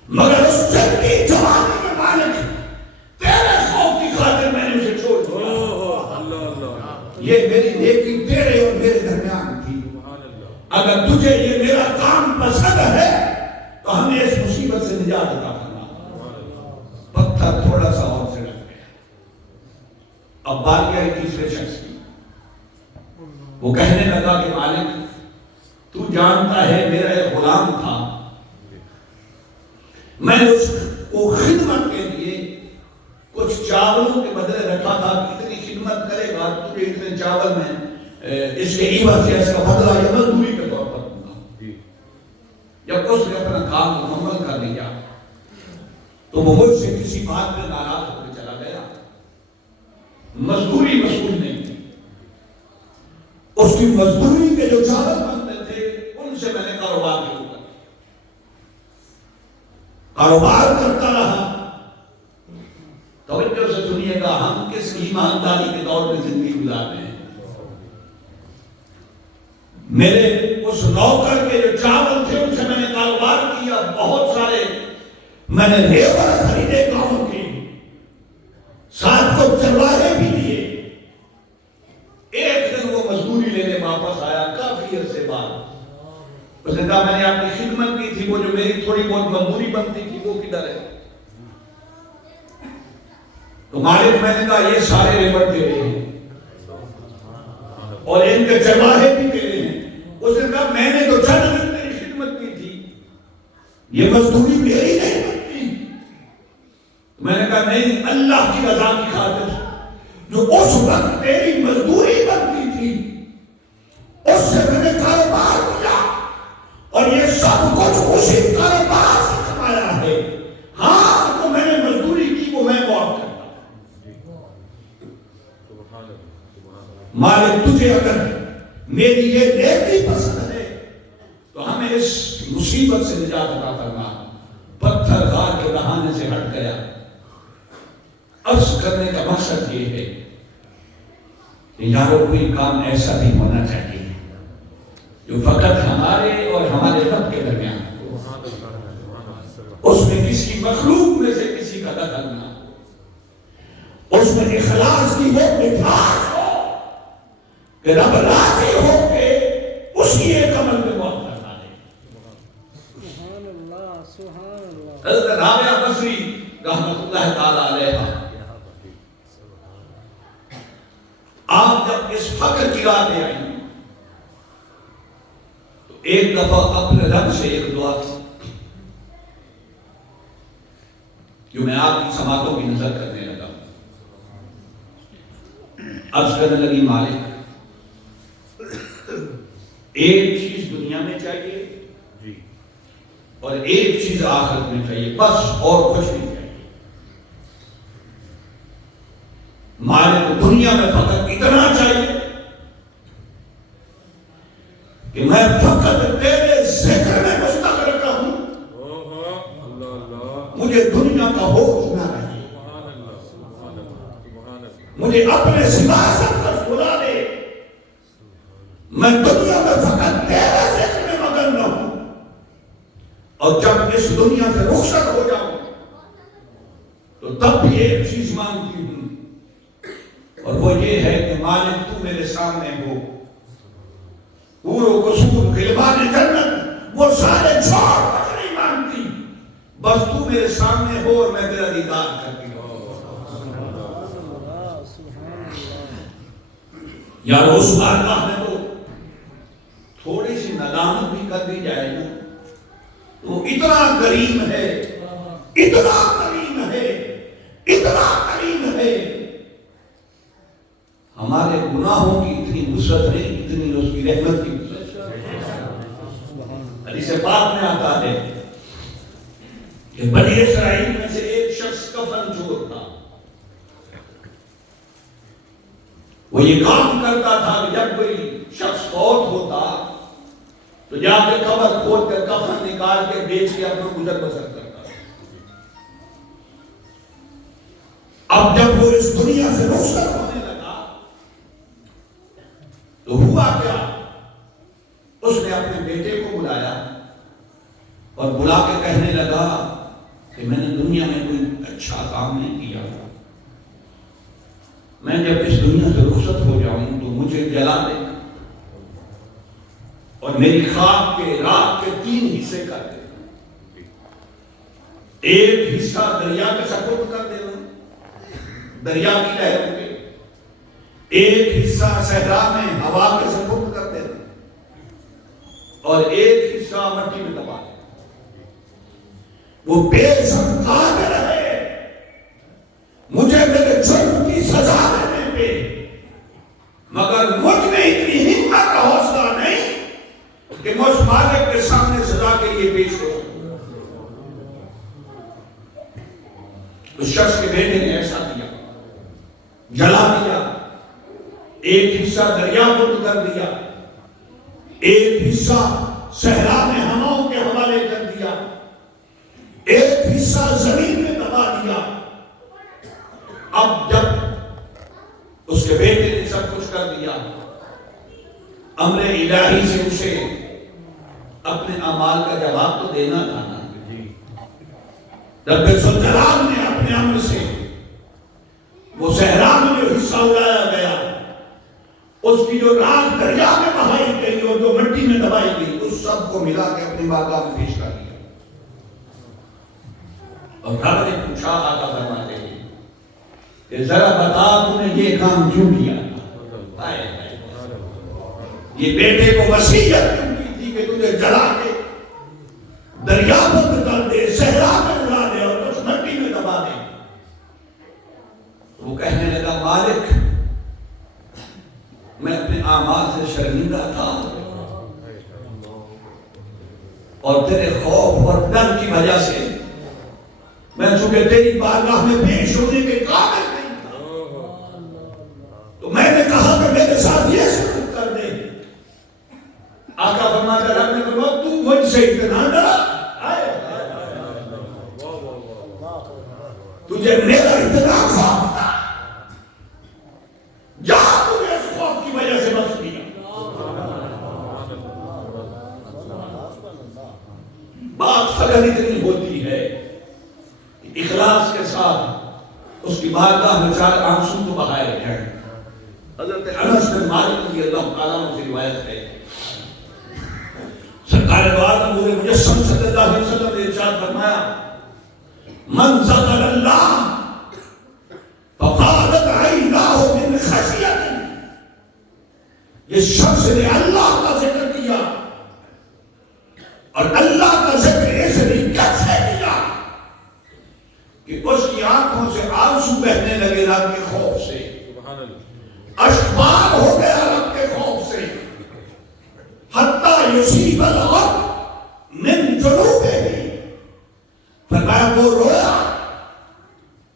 مگر اس جن کی جوانی میں مالک تیرے خوف کی خاطر میں نے اسے چھوڑ دیا۔ یہ میری نیکی تیرے اور میرے درمیان تھی، اگر تجھے یہ میرا کام پسند ہے تو ہمیں اس مصیبت سے نجات عطا کرنا۔ پتھر تھوڑا سا اور سے لگ گیا۔ اب باری آئی تیسرے شخص کی، وہ کہنے لگا کہ مالک تو جانتا ہے میرا ایک غلام تھا، میں نے اس کو خدمت کے لیے کچھ چاولوں کے بدلے رکھا تھا کہ اتنی خدمت کرے گا تجھے اتنے چاول میں اس کے عوض یا اس کا بدلہ یا مزدوری کے طور پر دوں گا۔ جب اس نے اپنا کام مکمل کر لیا تو وہ مجھ سے کسی بات میں ناراض ہو کے چلا گیا، مزدوری وصول نہیں کی۔ اس کی مزدوری کے جو چاول بنتے تھے ان سے میں نے کاروبار شروع کر دیا، کاروبار کرتا رہا۔ توجہ سے سنیے گا، ہم کس ایمانداری کے دور میں زندگی گزار رہے ہیں۔ میرے اس نوکر کے جو چاول تھے ان سے میں نے کاروبار کیا، بہت سارے میں نے لیبر خریدے گاؤں کے، ساتھ کو چرواہے بھی دیے۔ ایک دن وہ مزدوری لینے واپس آیا کافی عرصے بعد، اس نے کہا میں نے اپنی خدمت کی تھی، وہ جو میری تھوڑی بہت مزدوری بنتی تھی وہ کدھر ہے؟ تو مالک میں نے کہا یہ سارے لیبر تیرے ہیں اور ان کے چرواہے بھی تیرے ہیں۔ اس نے کہا میں نے تو چند دن تیری خدمت کی تھی، یہ مزدوری میری نہیں بنتی۔ میں نے کہا نہیں، اللہ کی رضا کی خاطر جو اس وقت تیری مزدوری بنتی تھی اس سے میں نے کاروبار کیا اور یہ سب کچھ اسی کاروبار سے کمایا ہے۔ ہاں تو میں نے مزدوری کی وہ میں معاف کرتا۔ مالک تجھے اگر میری یہ نیکی پسند ہے تو ہمیں اس مصیبت سے نجات عطا فرما۔ پتھر غار کے بہانے سے ہٹ گیا۔ عرض کرنے کا مقصد یہ ہے کہ یارو کوئی کام ایسا بھی ہونا چاہیے جو فقط ہمارے اور ہمارے رب کے درمیان، اس میں میں کسی مخلوق میں سے کسی کا دخل نہ ہو، اس میں اخلاص کی وہ مٹھاس ہو کہ رب راضی ہو کے اسی ایک عمل میں موت کرنا ہے۔ سبحان اللہ سبحان اللہ۔ حضرت رابعہ بصری رحمۃ اللہ تعالی علیہ، آپ جب اس فقر کی رات میں آئیں تو ایک دفعہ اپنے رب سے ایک دعا کی جو میں آپ کی سماعتوں کی نظر کرنے لگا۔ عرض کرنے لگی مالک ایک چیز دنیا میں چاہیے اور ایک چیز آخرت میں چاہیے، بس اور کچھ نہیں چاہیے۔ مالک دنیا میں فقط اتنا چاہیے کہ میں فقط تیرے ذکر میں مستغرق رہوں، مجھے دنیا کا ہوش نہ رہے، مجھے اپنے سوا سب کچھ بلا دے، میں دنیا میں فقط تیرے ذکر میں مگن رہوں، اور جب اس دنیا سے رخصت ہو جاؤں تو تب بھی ایک چیز مانگتی ہوں، اور وہ یہ ہے کہ مالک تو میرے سامنے ہو، پورو قصور غلمان جنت وہ سارے چھوڑ کچھ نہیں مانگتی، بس تو میرے سامنے ہو اور میں تیرا دیدار کرتی ہوں۔ یار اس بارگاہ میں تو تھوڑی سی ندامت بھی کر دی جائے نا، تو اتنا کریم ہے، اتنا کریم ہے، اتنا کریم ہے، ہمارے گناہوں کی اتنی وسعت نہیں، اتنی اس کی رحمت کی وسعت۔ حدیث پاک میں آتا ہے کہ بنی اسرائیل میں سے ایک شخص کفن چور تھا، وہ یہ کام کرتا تھا کہ جب کوئی شخص فوت ہوتا تو جا کے قبر کھود کر کفن نکال کے بیچ کے اپنا گزر بسر کرتا۔ اب جب وہ اس دنیا سے رخصت ہونے لگا تو ہوا کیا، اس نے اپنے بیٹے کو بلایا اور بلا کے کہنے لگا کہ میں نے دنیا میں کوئی اچھا کام نہیں کیا، میں جب اس دنیا سے رخصت ہو جاؤں تو مجھے جلا دے اور میری خواب کے رات کے 3 حصے کر دے، ایک حصہ دریا کے سپرد کر دینا، دریا کی لہروں کے، ایک حصہ صحرا میں ہوا کے سپرد کر دینا، اور ایک حصہ مٹی میں دبا دینا۔ وہ بے شک قادر ہے مجھے میرے جرم کی سزا دینے پہ، مگر مجھ میں اتنی ہمت کا حوصلہ نہیں کہ مجھ مالک کے سامنے سزا کے لیے پیش ہو۔ اس شخص کے بیٹے نے ایسا کیا، جلا دیا، ایک حصہ دریا کو کر دیا، ایک حصہ صحرا میں ہواؤں کے حوالے کر دیا، ایک حصہ زمین میں دبا دیا۔ اب جب اس کے بیٹے نے سب کچھ کر دیا، امر الہی سے اسے اپنے اعمال کا جواب تو دینا تھا نا۔ رب ذوالجلال نے اپنے امر سے وہ صحرا میں جو حصہ اڑایا گیا، اس کی جو راکھ دریا میں بہائی گئی اور جو مٹی میں دبائی گئی، اس سب کو ملا کے اپنی بارگاہ میں پیش کر دیا۔ اور رب نے پوچھا، آقا فرماتے ہیں کہ ذرا بتا تو نے یہ کام کیوں کیا؟ یہ بیٹے کو وصیت کیوں کی تھی کہ تجھے جلا کے دریا بند کر دے، صحرا میں اڑا دے اور کچھ مٹی میں دبا دے؟ وہ کہنے لگا، مالک میں اپنے اعمال سے شرمندہ تھا اور تیرے خوف اور ڈر کی وجہ سے میں چونکہ تیری بارگاہ میں پیش ہونے کے قابل نہیں تھا، تو میں نے کہا کہ میرے ساتھ یہ سلوک کر دے۔ آقا فرماتا رب نے فرمایا، تو مجھ سے اتنا ڈرا، تجھے میرا اتنا خوف تھا، جا تجھے اس خوف کی وجہ سے بچ دیا۔ بات فقط اتنی ہوتی ہے اخلاص کے ساتھ اس کی بارگاہ میں 4 آنسو کو بہائے رکھے. حضرت انس بن مالک رضی اللہ تعالیٰ عنہ سے روایت ہے سرکار دو عالم نور مجسم صلی اللہ علیہ وسلم نے ارشاد فرمایا من ذکر اللہ ففاضت عیناہ من خشیت. یہ شخص نے اللہ کا ذکر کیا اور اللہ کا ذکر اس طریقے سے کیا کہ اس کی آنکھوں سے آنسو بہنے لگے رب کے خوف سے, اشبار ہو گیا رب کے خوف سے. حتیٰ یصیب الارض من جنوبہ, فرمایا وہ رویا,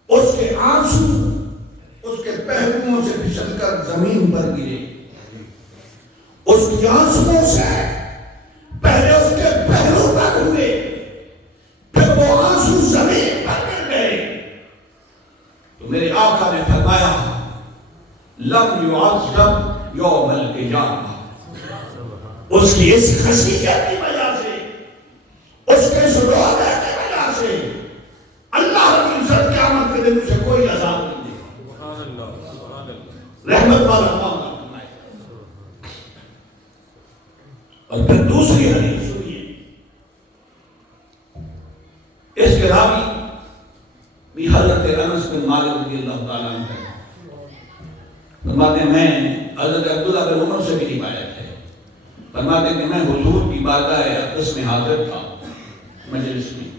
اس کے آنسو اس کے پہلوؤں سے پھسل کر زمین پر گرے. اس کی آنسوؤں سے پہلے اس کے پہلو پر ہوئے, پھر وہ آنسو زمین پر گر گئے. تو میرے آقا نے فرمایا لم يعذب یوم القیامہ. اس کی اس خشیت کی وجہ سے, اس کے اس رونے کی وجہ سے اللہ کی عزت قیامت کے دن اسے کوئی عذاب نہیں دے گا. رحمت والا معاملہ. اور پھر دوسری حدیث سنیے, اس کے راوی بھی حضرت انس بن مالک رضی اللہ تعالیٰ عنہ ہے. فرماتے ہیں میں حضرت عبداللہ بن عمر سے بھی روایت ہے, فرماتے ہیں کہ میں حضور کی بارگاہ اقدس میں حاضر تھا مجلس میں.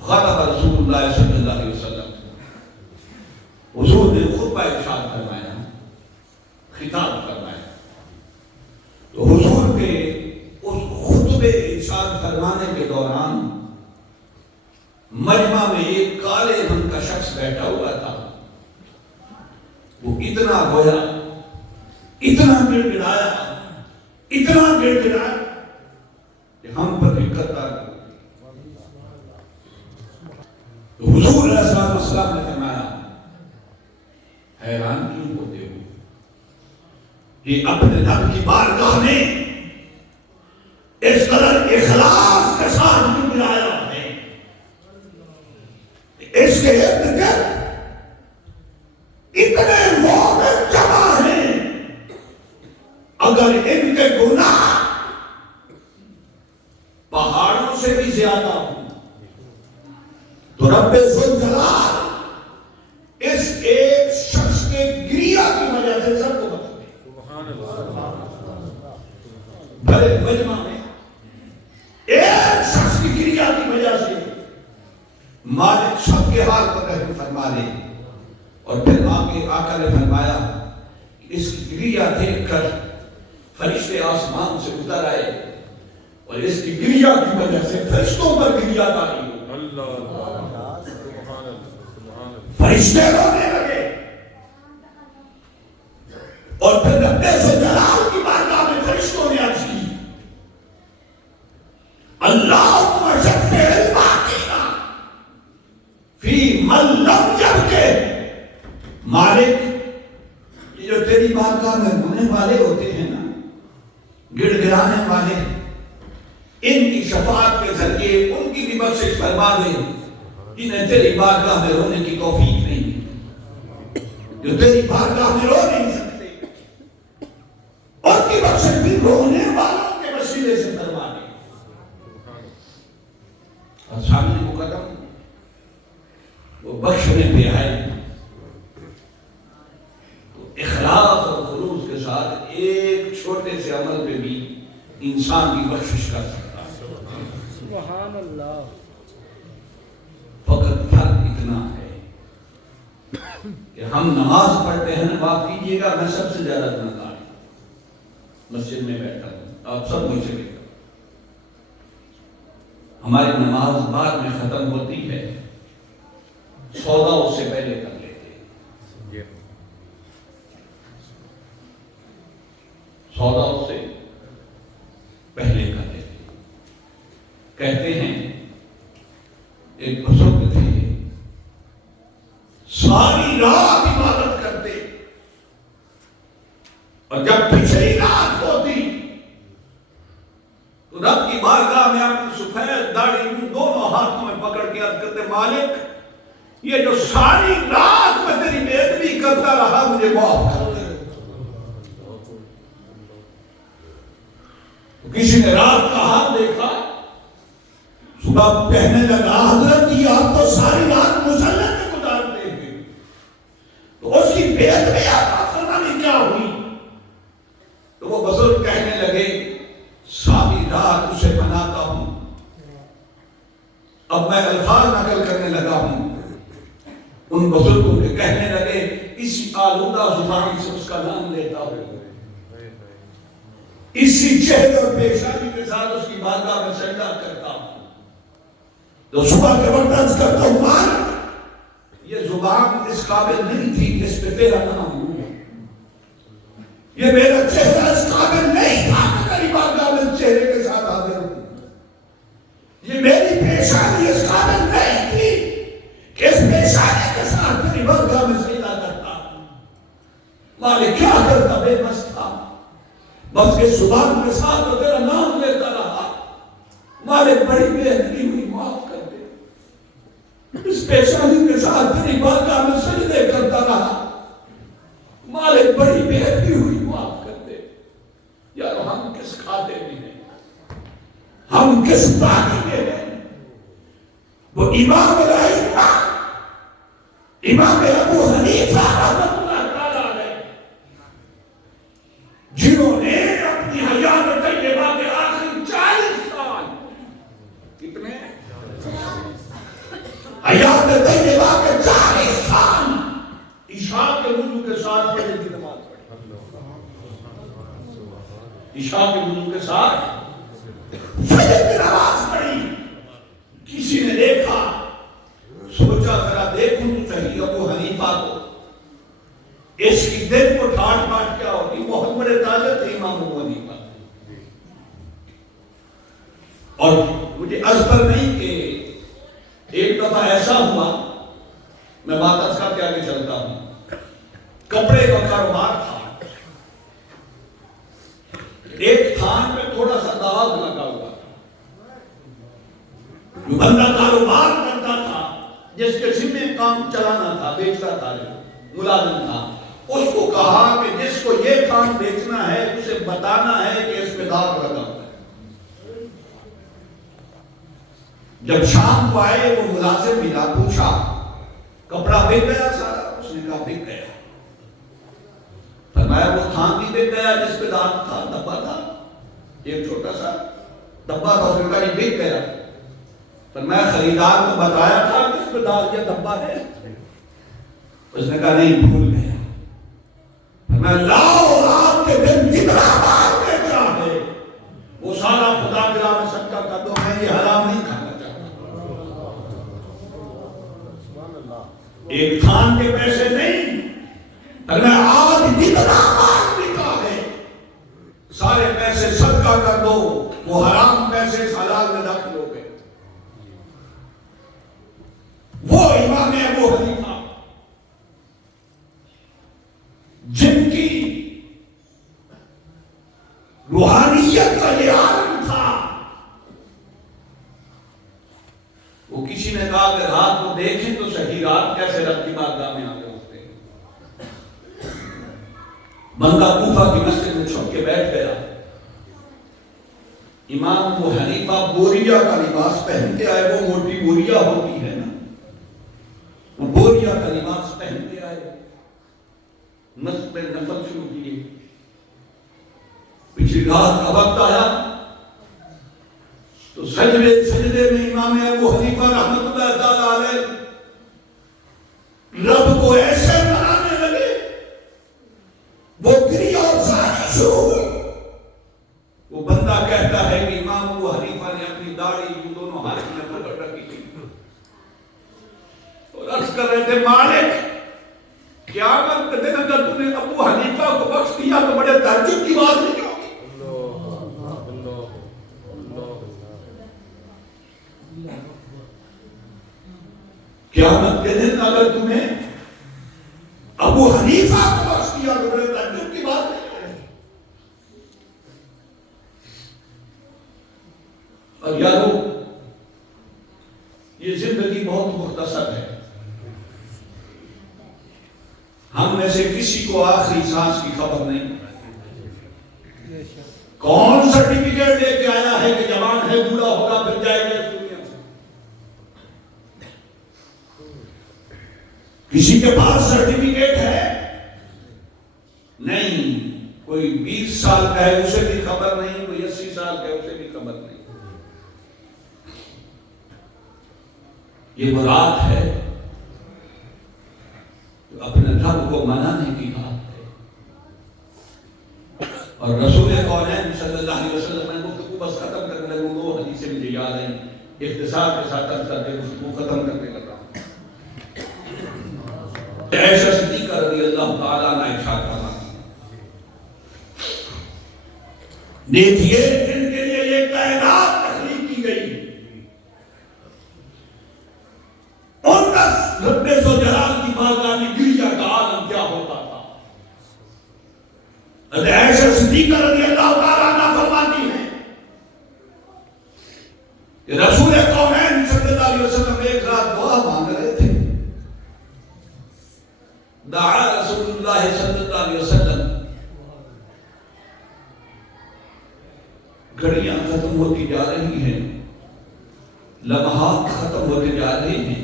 خطب رسول اللہ صلی اللہ علیہ وسلم, حضور نے خطبہ ارشاد فرمایا, خطاب فرمایا. تو حضور کے اس خطبے ارشاد فرمانے کے دوران مجمع میں ایک کالے رنگ کا شخص بیٹھا ہوا تھا. وہ اتنا رویا, اتنا گڑ گڑایا, اتنا گڑ گڑایا کہ ہم پر دقت آ گئی. تو حضور علیہ السلام نے فرمایا حیران کیوں ہوتے ہو, یہ اپنے رب کی بارگاہ میں اس قدر اخلاص کے ساتھ گڑگڑایا ہے, اس کے ارد گرد اتنے مومن جمع ہیں, اگر ان کے گناہ پہاڑوں سے بھی زیادہ ہوں تو رب ذوالجلال اس ایک شخص کے گریہ کی وجہ سے سب کو بخش دے. بڑے مجمع میں ایک شخص کی گریہ کی وجہ سے مالک سب کے حال پر رحم فرما لے. اور پھر آقا نے فرمایا کہ اس کی گریہ دیکھ کر فرشتے آسمان سے اتر آئے اور اس کی گریہ کی وجہ سے فرشتوں پر گریہ تاری ہو. فرشتے رونے لگے اور پھر رب ذوالجلال کی بارگاہ میں فرشتوں نے عرض کی اللہم شفع الباقین فی من لم یبکِ. مالک یہ جو تیری بارگاہ میں رونے والے ہوتے ہیں نا, گڑ گڑانے والے, ان کی شفاعت کے ذریعے ان کی بھی بخشش فرما دے جنہیں تیری بارگاہ میں رونے کی توفیق نہیں, جو تیری بارگاہ میں رو نہیں سکتے, اور کی بخشش بھی رونے والوں کے وسیلے سے فرما دے. اور سامنے مقدم وہ بخشنے پہ آئے تو اخلاص اور خلوص کے ساتھ ایک چھوٹے سے عمل پہ بھی انسان کی بخشش کر سکتا ہے. سبحان اللہ. فقط فرق اتنا ہے کہ ہم نماز پڑھتے ہیں, معاف کیجیے گا میں سب سے زیادہ گنہگار ہوں, مسجد میں بیٹھا ہوں, آپ سب مجھ سے بیٹھا. ہماری نماز بعد میں ختم ہوتی ہے, سودا اس سے پہلے کر لیتے ہیں. سودا اس سے پہلے کر لیتے ہیں. کہتے ہیں ایک بزرگ تھے, ساری رات عبادت کرتے اور جب پچھلی رات ہوتی تو رب کی بارگاہ میں اپنی سفید داڑھی دونوں ہاتھوں میں پکڑ کے عرض کرتے مالک یہ جو ساری رات میں تیری بے ادبی کرتا رہا مجھے معاف کر دے. کسی نے رات کا حال دیکھا, صبح کہنے لگا حضرت یہ آپ تو ساری رات مصلی میں گزارتے ہیں, تو اس کی بے ادبی آپ فرمانی کیا ہوئی؟ تو وہ بزرگ کہنے لگے ساری رات اسے مناتا ہوں, اب میں الفاظ نقل کرنے لگا ہوں. ان بزرگوں کے کہنے لگے اسی آلودہ زبان سے اس کا نام لیتا ہوں, اسی چہرے اور پیشانی کے ساتھ اس کی بارگاہ میں سجدہ کرتا ہوں, تو صبح کے وقت عرض کرتا ہوں مالک یہ زبان اس قابل نہیں تھی کہ اس پہ تیرا نام ہو, یہ میرا چہرہ اس قابل نہیں تھا کہ تیری بارگاہ میں چہرے کے ساتھ حاضر ہوں, یہ میری پیشانی اس قابل نہیں تھی کہ اس پیشانی کے ساتھ تیری بارگاہ میں سجدہ کرتا. مالک کیا کرتا؟ بے بس تھا, بس کے زبان کے ساتھ تو تیرا نام لیتا رہا. مالک بڑی بے ادبی ہوئی, معاف کر دے. اس پیشانی کے ساتھ تیری بارگاہ میں سجدے کرتا رہا. مالک بڑی بے ادبی ہوئی, معاف کر دے. یار ہم کس کھاتے میں ہیں, ہم کس پانی میں ہیں؟ وہ امام الائمہ امام ابو حنیفہ رحمۃ اللہ تعالیٰ علیہ, جنہوں نے اپنی حیات طیبہ کے آخری 40 سال, کتنے حیات طیبہ کے 40 سال عشاء کے وضو کے ساتھ فجر کی نماز پڑھی, عشاء کے وضو کے ساتھ فجر کی نماز پڑھی. کسی نے دیکھا, سوچا ذرا دیکھوں تو صحیح ابو حنیفہ کو, اس کی دل کو ٹھاٹ پاٹ کیا ہوگی. بہت بڑے تاجر تھے امام ابو حنیفہ, اور مجھے ازبر نہیں کہ ایک دفعہ ایسا ہوا, میں بات از کر کے آگے چلتا ہوں. کپڑے کا کاروبار تھا, ایک تھان میں تھوڑا سا داغ لگا ہوا تھا. جو بندہ کاروبار کرتا تھا, جس کے ذمہ کام چلانا تھا, بیچتا تھا, جو ملازم تھا, اس کو کہا کہ جس کو یہ کام بیچنا ہے اسے بتانا ہے کہ اس میں داغ لگا ہوا ہے. جب شام کو آئے وہ ملازم ملا, پوچھا کپڑا بک گیا سارا؟ اس نے کہا بک گیا. فرمایا وہ تھان بھی بک گیا جس پہ داغ تھا؟ ڈبہ تھا, ایک چھوٹا سا ڈبہ تھا, اس نے کہا یہ بک گیا. فرمایا خریدار کو بتایا تھا کہ اس پہ داغ یہ ڈبہ ہے؟ اس نے کہا نہیں, بھول گیا. فرمایا لاؤ آپ کے دن جتنا مال بیچ رہا ہے وہ سارا خدا کے راہ میں صدقہ کر دو, میں یہ حرام نہیں کھانا چاہتا. ایک تھان کے پیسے نہیں, اگر آج جتنا مال بکا ہے سارے پیسے صدقہ کر دو, وہ حرام پیسے اس حلال میں داخل ہو گئے. وہ امام ابو حنیفہ جن کی روحانیت کا یہ عالم تھا, وہ کسی نے کہا کہ رات کو دیکھیں تو صحیح رات کیسے رب کی بارگاہ میں آ گئے ہوتے ہیں. بندہ کوفہ کی مسجد میں چھپ کے بیٹھ گیا. امام ابو حنیفہ بوریا کا لباس پہن کے آئے, وہ موٹی بوریا ہوتی ہے نا, وہ بوریا کا لباس پہن کے آئے, مسجد میں نفل شروع کیے. پچھلی رات کا وقت آیا تو سجدے میں امام ابو حنیفہ رحمۃ اللہ تعالیٰ علیہ رب کو ایسے منانے لگے, وہ گری اور ساری شروع ہوئی. وہ بندہ کہتا ہے کہ امام ابو حنیفہ نے اپنی داڑھی دونوں ہاتھ میں پکڑ رکھی تھی اور عرض کر رہے تھے مالک قیامت کے دن اگر تم نے ابو حنیفہ کو بخش دیا تو بڑے تعجب کی بات نہیں ہوگی. قیامت کے دن اگر تمہیں ابو حنیفہ کو بخش دیا تو بڑے تعجب کی بات نہیں ہوگی. اور یارو یہ زندگی بہت مختصر ہے. ہم میں سے کسی کو آخری سانس کی خبر نہیں. بے شک. کون سرٹیفکیٹ لے کے آیا ہے کہ جوان ہے بوڑھا ہوگا پھر جائے گا اس دنیا سے؟ کسی کے پاس سرٹیفکیٹ ہے؟ نہیں. کوئی 20 سال کا ہے اسے بھی خبر نہیں, کوئی 80 سال کا ہے اسے بھی خبر نہیں. یہ مراد ہے اپنے رب کو منانے کی بات ہے. اور رسول کونین صلی اللہ علیہ وسلم میں گفتگو بس ختم کرنے لگوں, 2 حدیثیں مجھے یاد ہیں, اختصار کے ساتھ عرض کرتے گفتگو ختم کرنے لگا. عائشہ صدیقہ رضی اللہ تعالیٰ عنہ ارشاد فرماتی دیکھیے جن کے لیے یہ کائنات تخلیق کی گئی ان کا رب ذوالجلال کی بارگاہ میں گریا کا عالم کیا ہوتا تھا. عائشہ صدیقہ رضی اللہ تعالیٰ عنہ فرماتی ہیں کہ رسول کونین صلی اللہ علیہ وسلم ایک رات دعا مانگ رہے تھے. دعا رسول اللہ صلی اللہ علیہ وسلم. گھڑیاں ختم ہوتی جا رہی ہیں, لمحات ختم ہوتے جا رہے ہیں,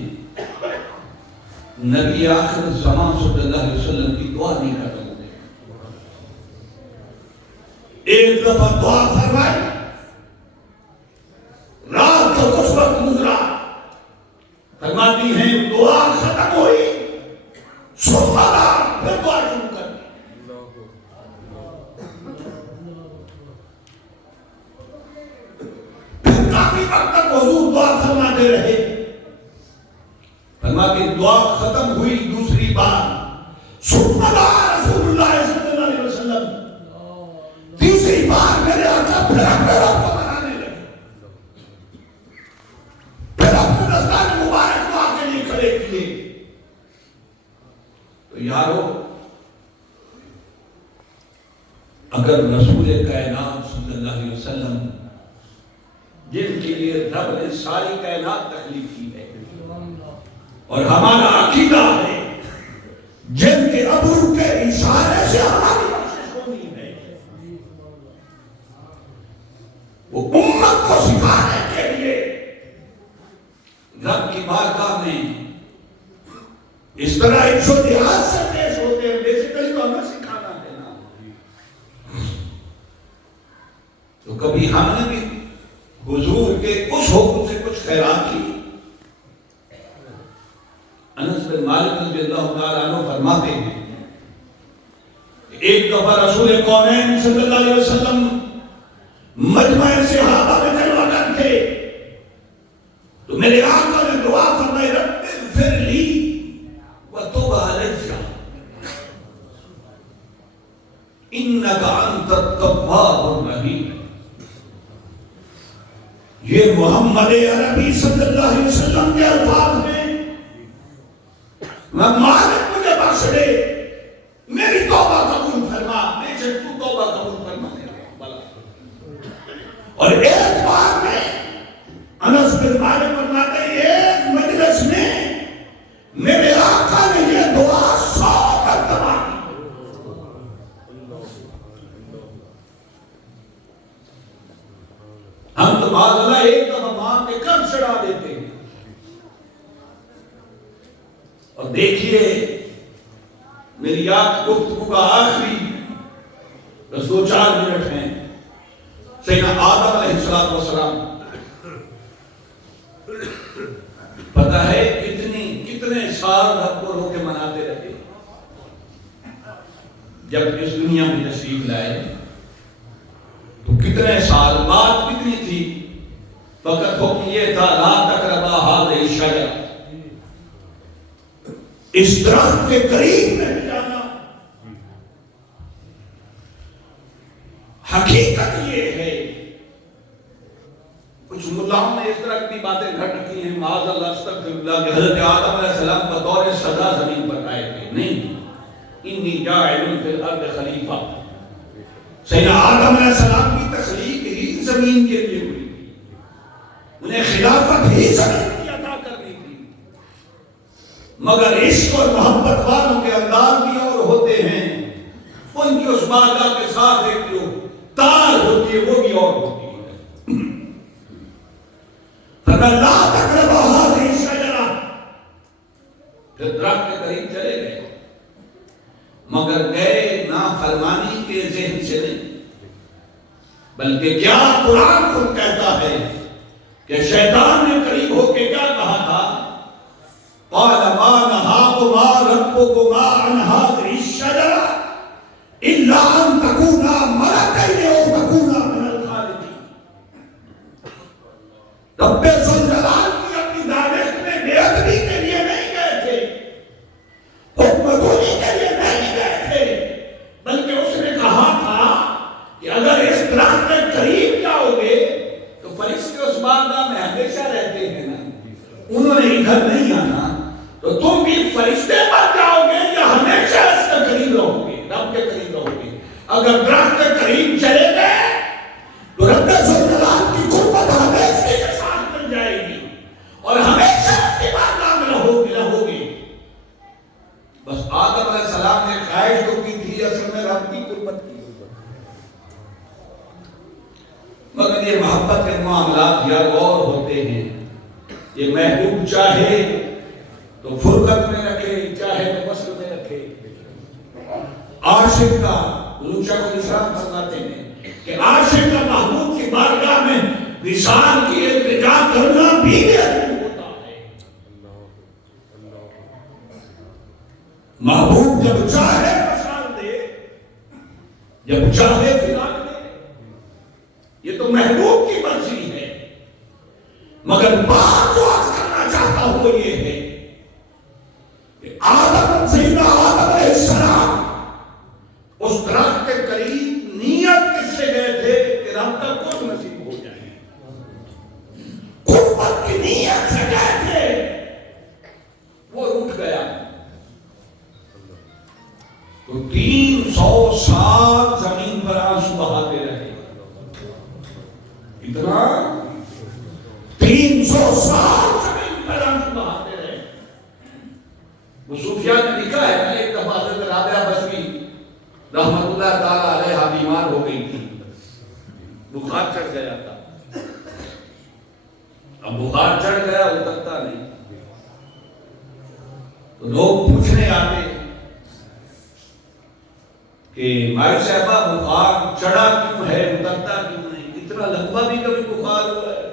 نبی آخر زمان صلی اللہ علیہ وسلم کی دعا نہیں ختم ہوتی. ایک دفعہ دعا فرمائی, رات کا کچھ وقت گزرا, فرماتی ہیں دعا ختم ہوئی, پھر دعا شروع کر دی. پھر کافی وقت تک حضور دعا فرماتے رہے. فرماتی دعا ختم ہوئی دوسری بار, رسول اللہ صلی اللہ علیہ وسلم تیسری بار میرے آقا پھر اپنے رب کو منانے لگے. پھر اپنے دستان مبارک دعا کے لیے کھڑے کیے. تو یارو اگر رسول کائنات صلی اللہ علیہ وسلم جن کے لیے رب نے ساری کائنات تخلیق کی ہے اور ہمارا عقیدہ ہے جن کے ابرو کے اشارے سے ہماری بخشش ہونی ہے, وہ امت کو سکھانے کے لیے رب کی بارگاہ میں اس طرح 110 سے پیش ہوتے ہیں. بیسیکلی تو ہمیں سکھانا ہے نا. تو کبھی ہم نے بھی حضور کے اس حکم سے کچھ خیرات کی. انس بن مالک رضی اللہ تعالیٰ عنہ فرماتے ہیں ایک دفعہ رسول کونین صلی اللہ علیہ وسلم مجمع صحابہ میں جلوہ گر تھے, تو میرے آقا نے دعا فرمائی رب اغفر لی وتوب علیہ انک انت التواب الرحیم. یہ محمد عربی صلی اللہ علیہ وسلم کے الفاظ میں مالک مجھے بخش دے, میری توبہ قبول فرما, میں سے تو توبہ قبول فرما دے. اور ایک بار میں انس بن مالک فرماتے ہیں ایک مجلس میں میرے آقا نے یہ دعا 100 مرتبہ کی. ہم تو معاذ اللہ ایک دفعہ مانگ کے کب چڑھا دیتے ہیں. اور دیکھیے میری یاد گفتگو کا آخری بس 2-4 منٹ ہیں. سیدنا آدم علیہ السلام پتہ ہے کتنے سال رب کو رو کے مناتے رہے. جب اس دنیا میں تشریف لائے تو کتنے سال بعد کتنی تھی, فقط حکم یہ تھا لا تقربا هذه الشجرة, اس درخت کے قریب نہیں جانا. حقیقت یہ ہے کچھ ملاؤں نے اس طرح کی باتیں گھٹ رکھی ہیں معاذ اللہ استغفر اللہ کہ حضرت آدم علیہ السلام بطور سزا زمین پر آئے تھے. نہیں, انی جاعل فی الارض خلیفہ. سیدنا آدم علیہ السلام کی تخلیق ہی زمین کے لیے ہوئی تھی, انہیں خلافت ہی زمین کی عطا کرنی تھی. مگر عشق اور محبت والوں کے انداز بھی اور ہوتے ہیں. ان کی اس بارگاہ کے ساتھ ایک جو تار ہوتی ہے وہ بھی اور ہوتی ہے. فَقَدْ لَا تَقْرَبُوا هَٰذِهِ الشَّجَرَةَ. پھر درخت کے قریب چلے گئے مگر گئے نافرمانی کے ذہن سے نہیں، بلکہ کیا قرآن خود کہتا ہے کہ شیطان نے قریب ہو کے کیا کہا تھا؟ قَالَ مَا نَهَاكُمَا رَبُّكُمَا عَنْ هَٰذِهِ الشَّجَرَةِ إِلَّا أَن تَكُونَا مَلَكَيْنِ أَوْ تَكُونَا مِنَ الْخَالِدِينَ. رب ذوالجلال کی اپنی دانش میں بے ادبی کے لیے نہیں گئے تھے، حکم گوئی کے لیے نہیں گئے تھے، بلکہ اس نے کہا تھا کہ اگر اس درخت کے قریب جاؤ گے تو فرشتے اس بارگاہ میں ہمیشہ رہتے ہیں نا، انہوں نے ادھر نہیں آنا، تو تم بھی فرشتے پر جاؤ گے یا ہمیشہ اس کے قریب رہو گے، رب کے قریب رہو گے. اگر درخت کے قریب چلے گئے تو رب ذوالجلال کی قربت ہمیشہ کے ساتھ مل جائے گی اور ہمیشہ اس کی بارگاہ میں رہو گے. بس آدم علیہ السلام نے خواہش تو کی تھی، اصل میں رب کی قربت کی. مگر یہ محبت کے معاملات یا غور ہوتے ہیں. یہ محبوب چاہے تو فرقت میں رکھے، چاہے تو وصل میں رکھے. عاشق کا حضور شیخ الاسلام فرماتے ہیں کہ عاشق کا محبوب کی بارگاہ میں وصال کی التجا کرنا بھی محبوب ہوتا ہے. محبوب جب چاہے وصال دے، جب چاہے فراق دے، یہ تو محبوب کی مرضی ہے. مگر بات جو عرض کرنا چاہتا ہوں وہ یہ ہے کہ سیدنا آدم علیہ السلام اس درخت کے قریب نیت کس سے گئے تھے کہ رب کا قرب نصیب ہو جائے. قربت کی نیت سے گئے تھے، وہ روٹ گیا. تو 300 سال زمین پر آنسو بہاتے رہے. اتنا 300 سال زمین پر آنسو بہاتے رہے. وہ صوفیاء نے لکھا ہے کہ ایک دفعہ حضرت رابعہ بصری رحمت اللہ تعالیٰ علیہ بیمار ہو گئی تھی، بخار چڑھ گیا تھا. اب بخار چڑھ گیا اترتا نہیں، تو لوگ پوچھنے آتے کہ مائی صاحبہ بخار چڑھا کیوں ہے، اترتا کیوں نہیں، اتنا لمبا بھی کبھی بخار ہوا ہے.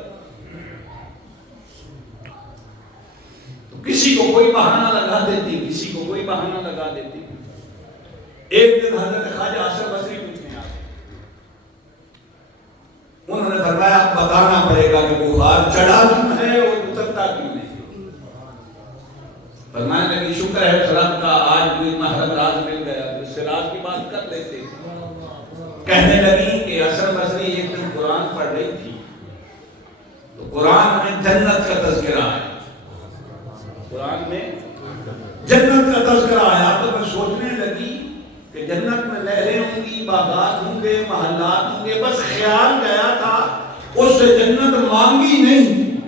تو کسی کو کوئی بہانہ لگا دیتی، کسی کو کوئی بہانہ لگا دیتی. ایک دن حضرت خواجہ حسن بصری پوچھنے آئے. انہوں نے فرمایا بتانا پڑے گا کہ بخار چڑھا کیوں ہے اور اترتا کیوں نہیں. فرمایا کہ شکر ہے رب کا آج بھی محرم راز مل گیا، تو اس سے راز کی بات کر لیتے. کہنے لگی کہ حسن بصری ایک دن قرآن پڑھ رہی تھی تو قرآن میں جنت کا تذکرہ آیا. قرآن میں جنت کا تذکرہ آیا تو میں سوچنے لگی کہ جنت میں نہریں ہوں گی، باغات ہوں گے، محلات ہوں گے. بس خیال گیا تھا، اس سے جنت مانگی نہیں.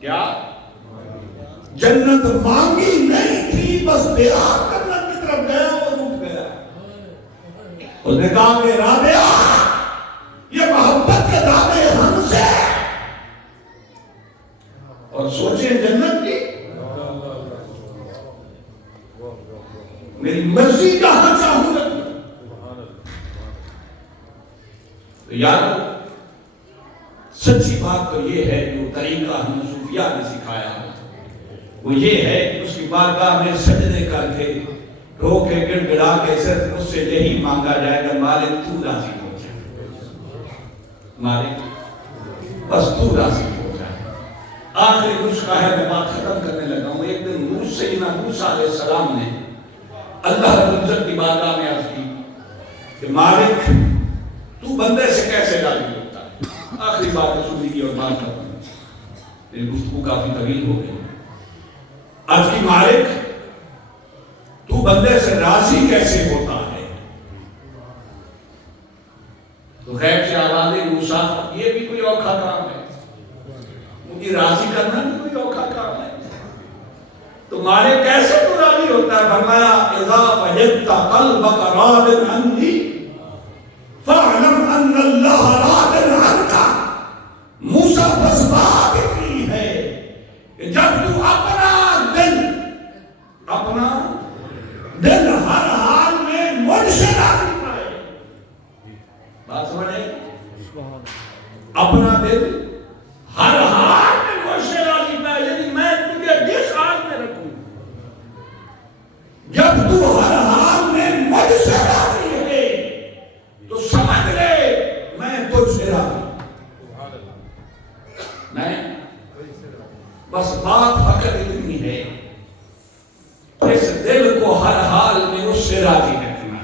کیا جنت مانگی نہیں تھی، بس دیرا جنت کی طرف گیا اور اٹھ گیا. اس نے کہا کہ رابعہ یہ محبت کے دعوے ہم سے، اور سوچیں جنت کی میری مرضی کہاں چاہوں گا. تو یارو سچی بات تو یہ ہے جو طریقہ ہمیں صوفیاء نے سکھایا وہ یہ ہے کہ اس کی بارگاہ میں سجدے کر کے رو کے گڑ گڑا کے صرف اس سے یہی مانگا جائے گا مالک تو راضی ہو جائے، مالک بس تو راضی ہو جائے. آخری نسخہ ہے، میں بات ختم کرنے لگا ہوں. ایک دن سیدنا موسیٰ علیہ السلام نے اللہ رب العزت کی بارگاہ میں عرض کی کہ مالک تو بندے سے کیسے راضی ہوتا ہے. آخری بات سنی کی اور بات ختم. میری گفتگو کافی طویل ہو گئی. عرض کی مالک تو بندے سے راضی کیسے ہوتا ہے. تو غیب سے آواز موسیٰ یہ بھی کوئی اوکھا کام ہے، مجھے راضی کرنا بھی کوئی اوکھا کام ہے. تو مالک کیسے تو راضی ہوتا ہے؟ فرمایا اذا وجدت قلبك راض عني فاعلم ان اللہ راض عنك. موسیٰ بس بات اتنی ہے کہ جب تو اپنا دل ہر حال میں مجھ سے راضی پائے. بات سمجھے؟ اپنا دل ہر حال میں مجھ سے راضی پائے، یعنی میں تجھے جس حال میں رکھوں، جب تو ہر حال میں مجھ سے راضی ہے تو سمجھ لے میں تجھ سے راضی. میں بس بات فقط اتنی ہے، اس دل کو ہر حال میں اس سے راضی رکھنا.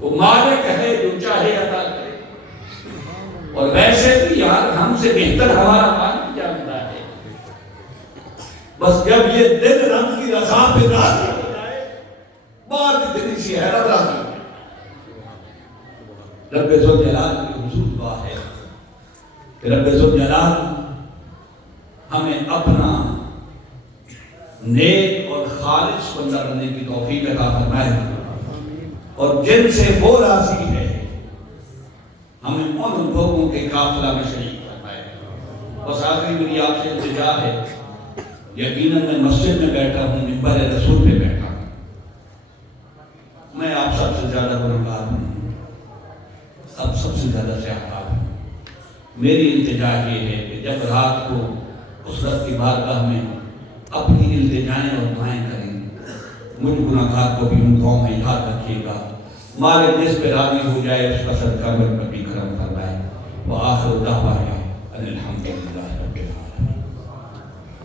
وہ مالک ہے جو چاہے عطا کرے. اور ویسے بھی یار ہم سے بہتر ہمارا مالک جانتا ہے. بس جب یہ دل رب کی رضا پہ راضی ہو جائے، بات اتنی سی ہے، رب راضی. رب ذوالجلال کی حضور دعا ہے کہ رب ذوالجلال ہمیں اپنا نیک اور خالص بندہ بننے کی توفیق عطا فرمائے، اور جن سے وہ راضی ہے ہمیں ان لوگوں کے قافلہ میں شریک فرمائے. بس آخری میری آپ سے التجا ہے، یقیناً میں مسجد میں بیٹھا ہوں، منبر رسول پہ بیٹھا ہوں، میں آپ سب سے زیادہ گنہگار ہوں، اب سب سے زیادہ سیاحکار ہوں. میری التجا یہ ہے کہ جب رات کو اس رب کی بارگاہ میں اپنی التجائیں اور دعائیں کریں، مجھ گناہگار کو بھی ان دعاؤں میں یاد رکھیے گا. مالک جس پہ راضی ہو جائے اس کا صدقہ مجھ پر بھی کرم فرمائے. وآخر دعوانا ان الحمدللہ.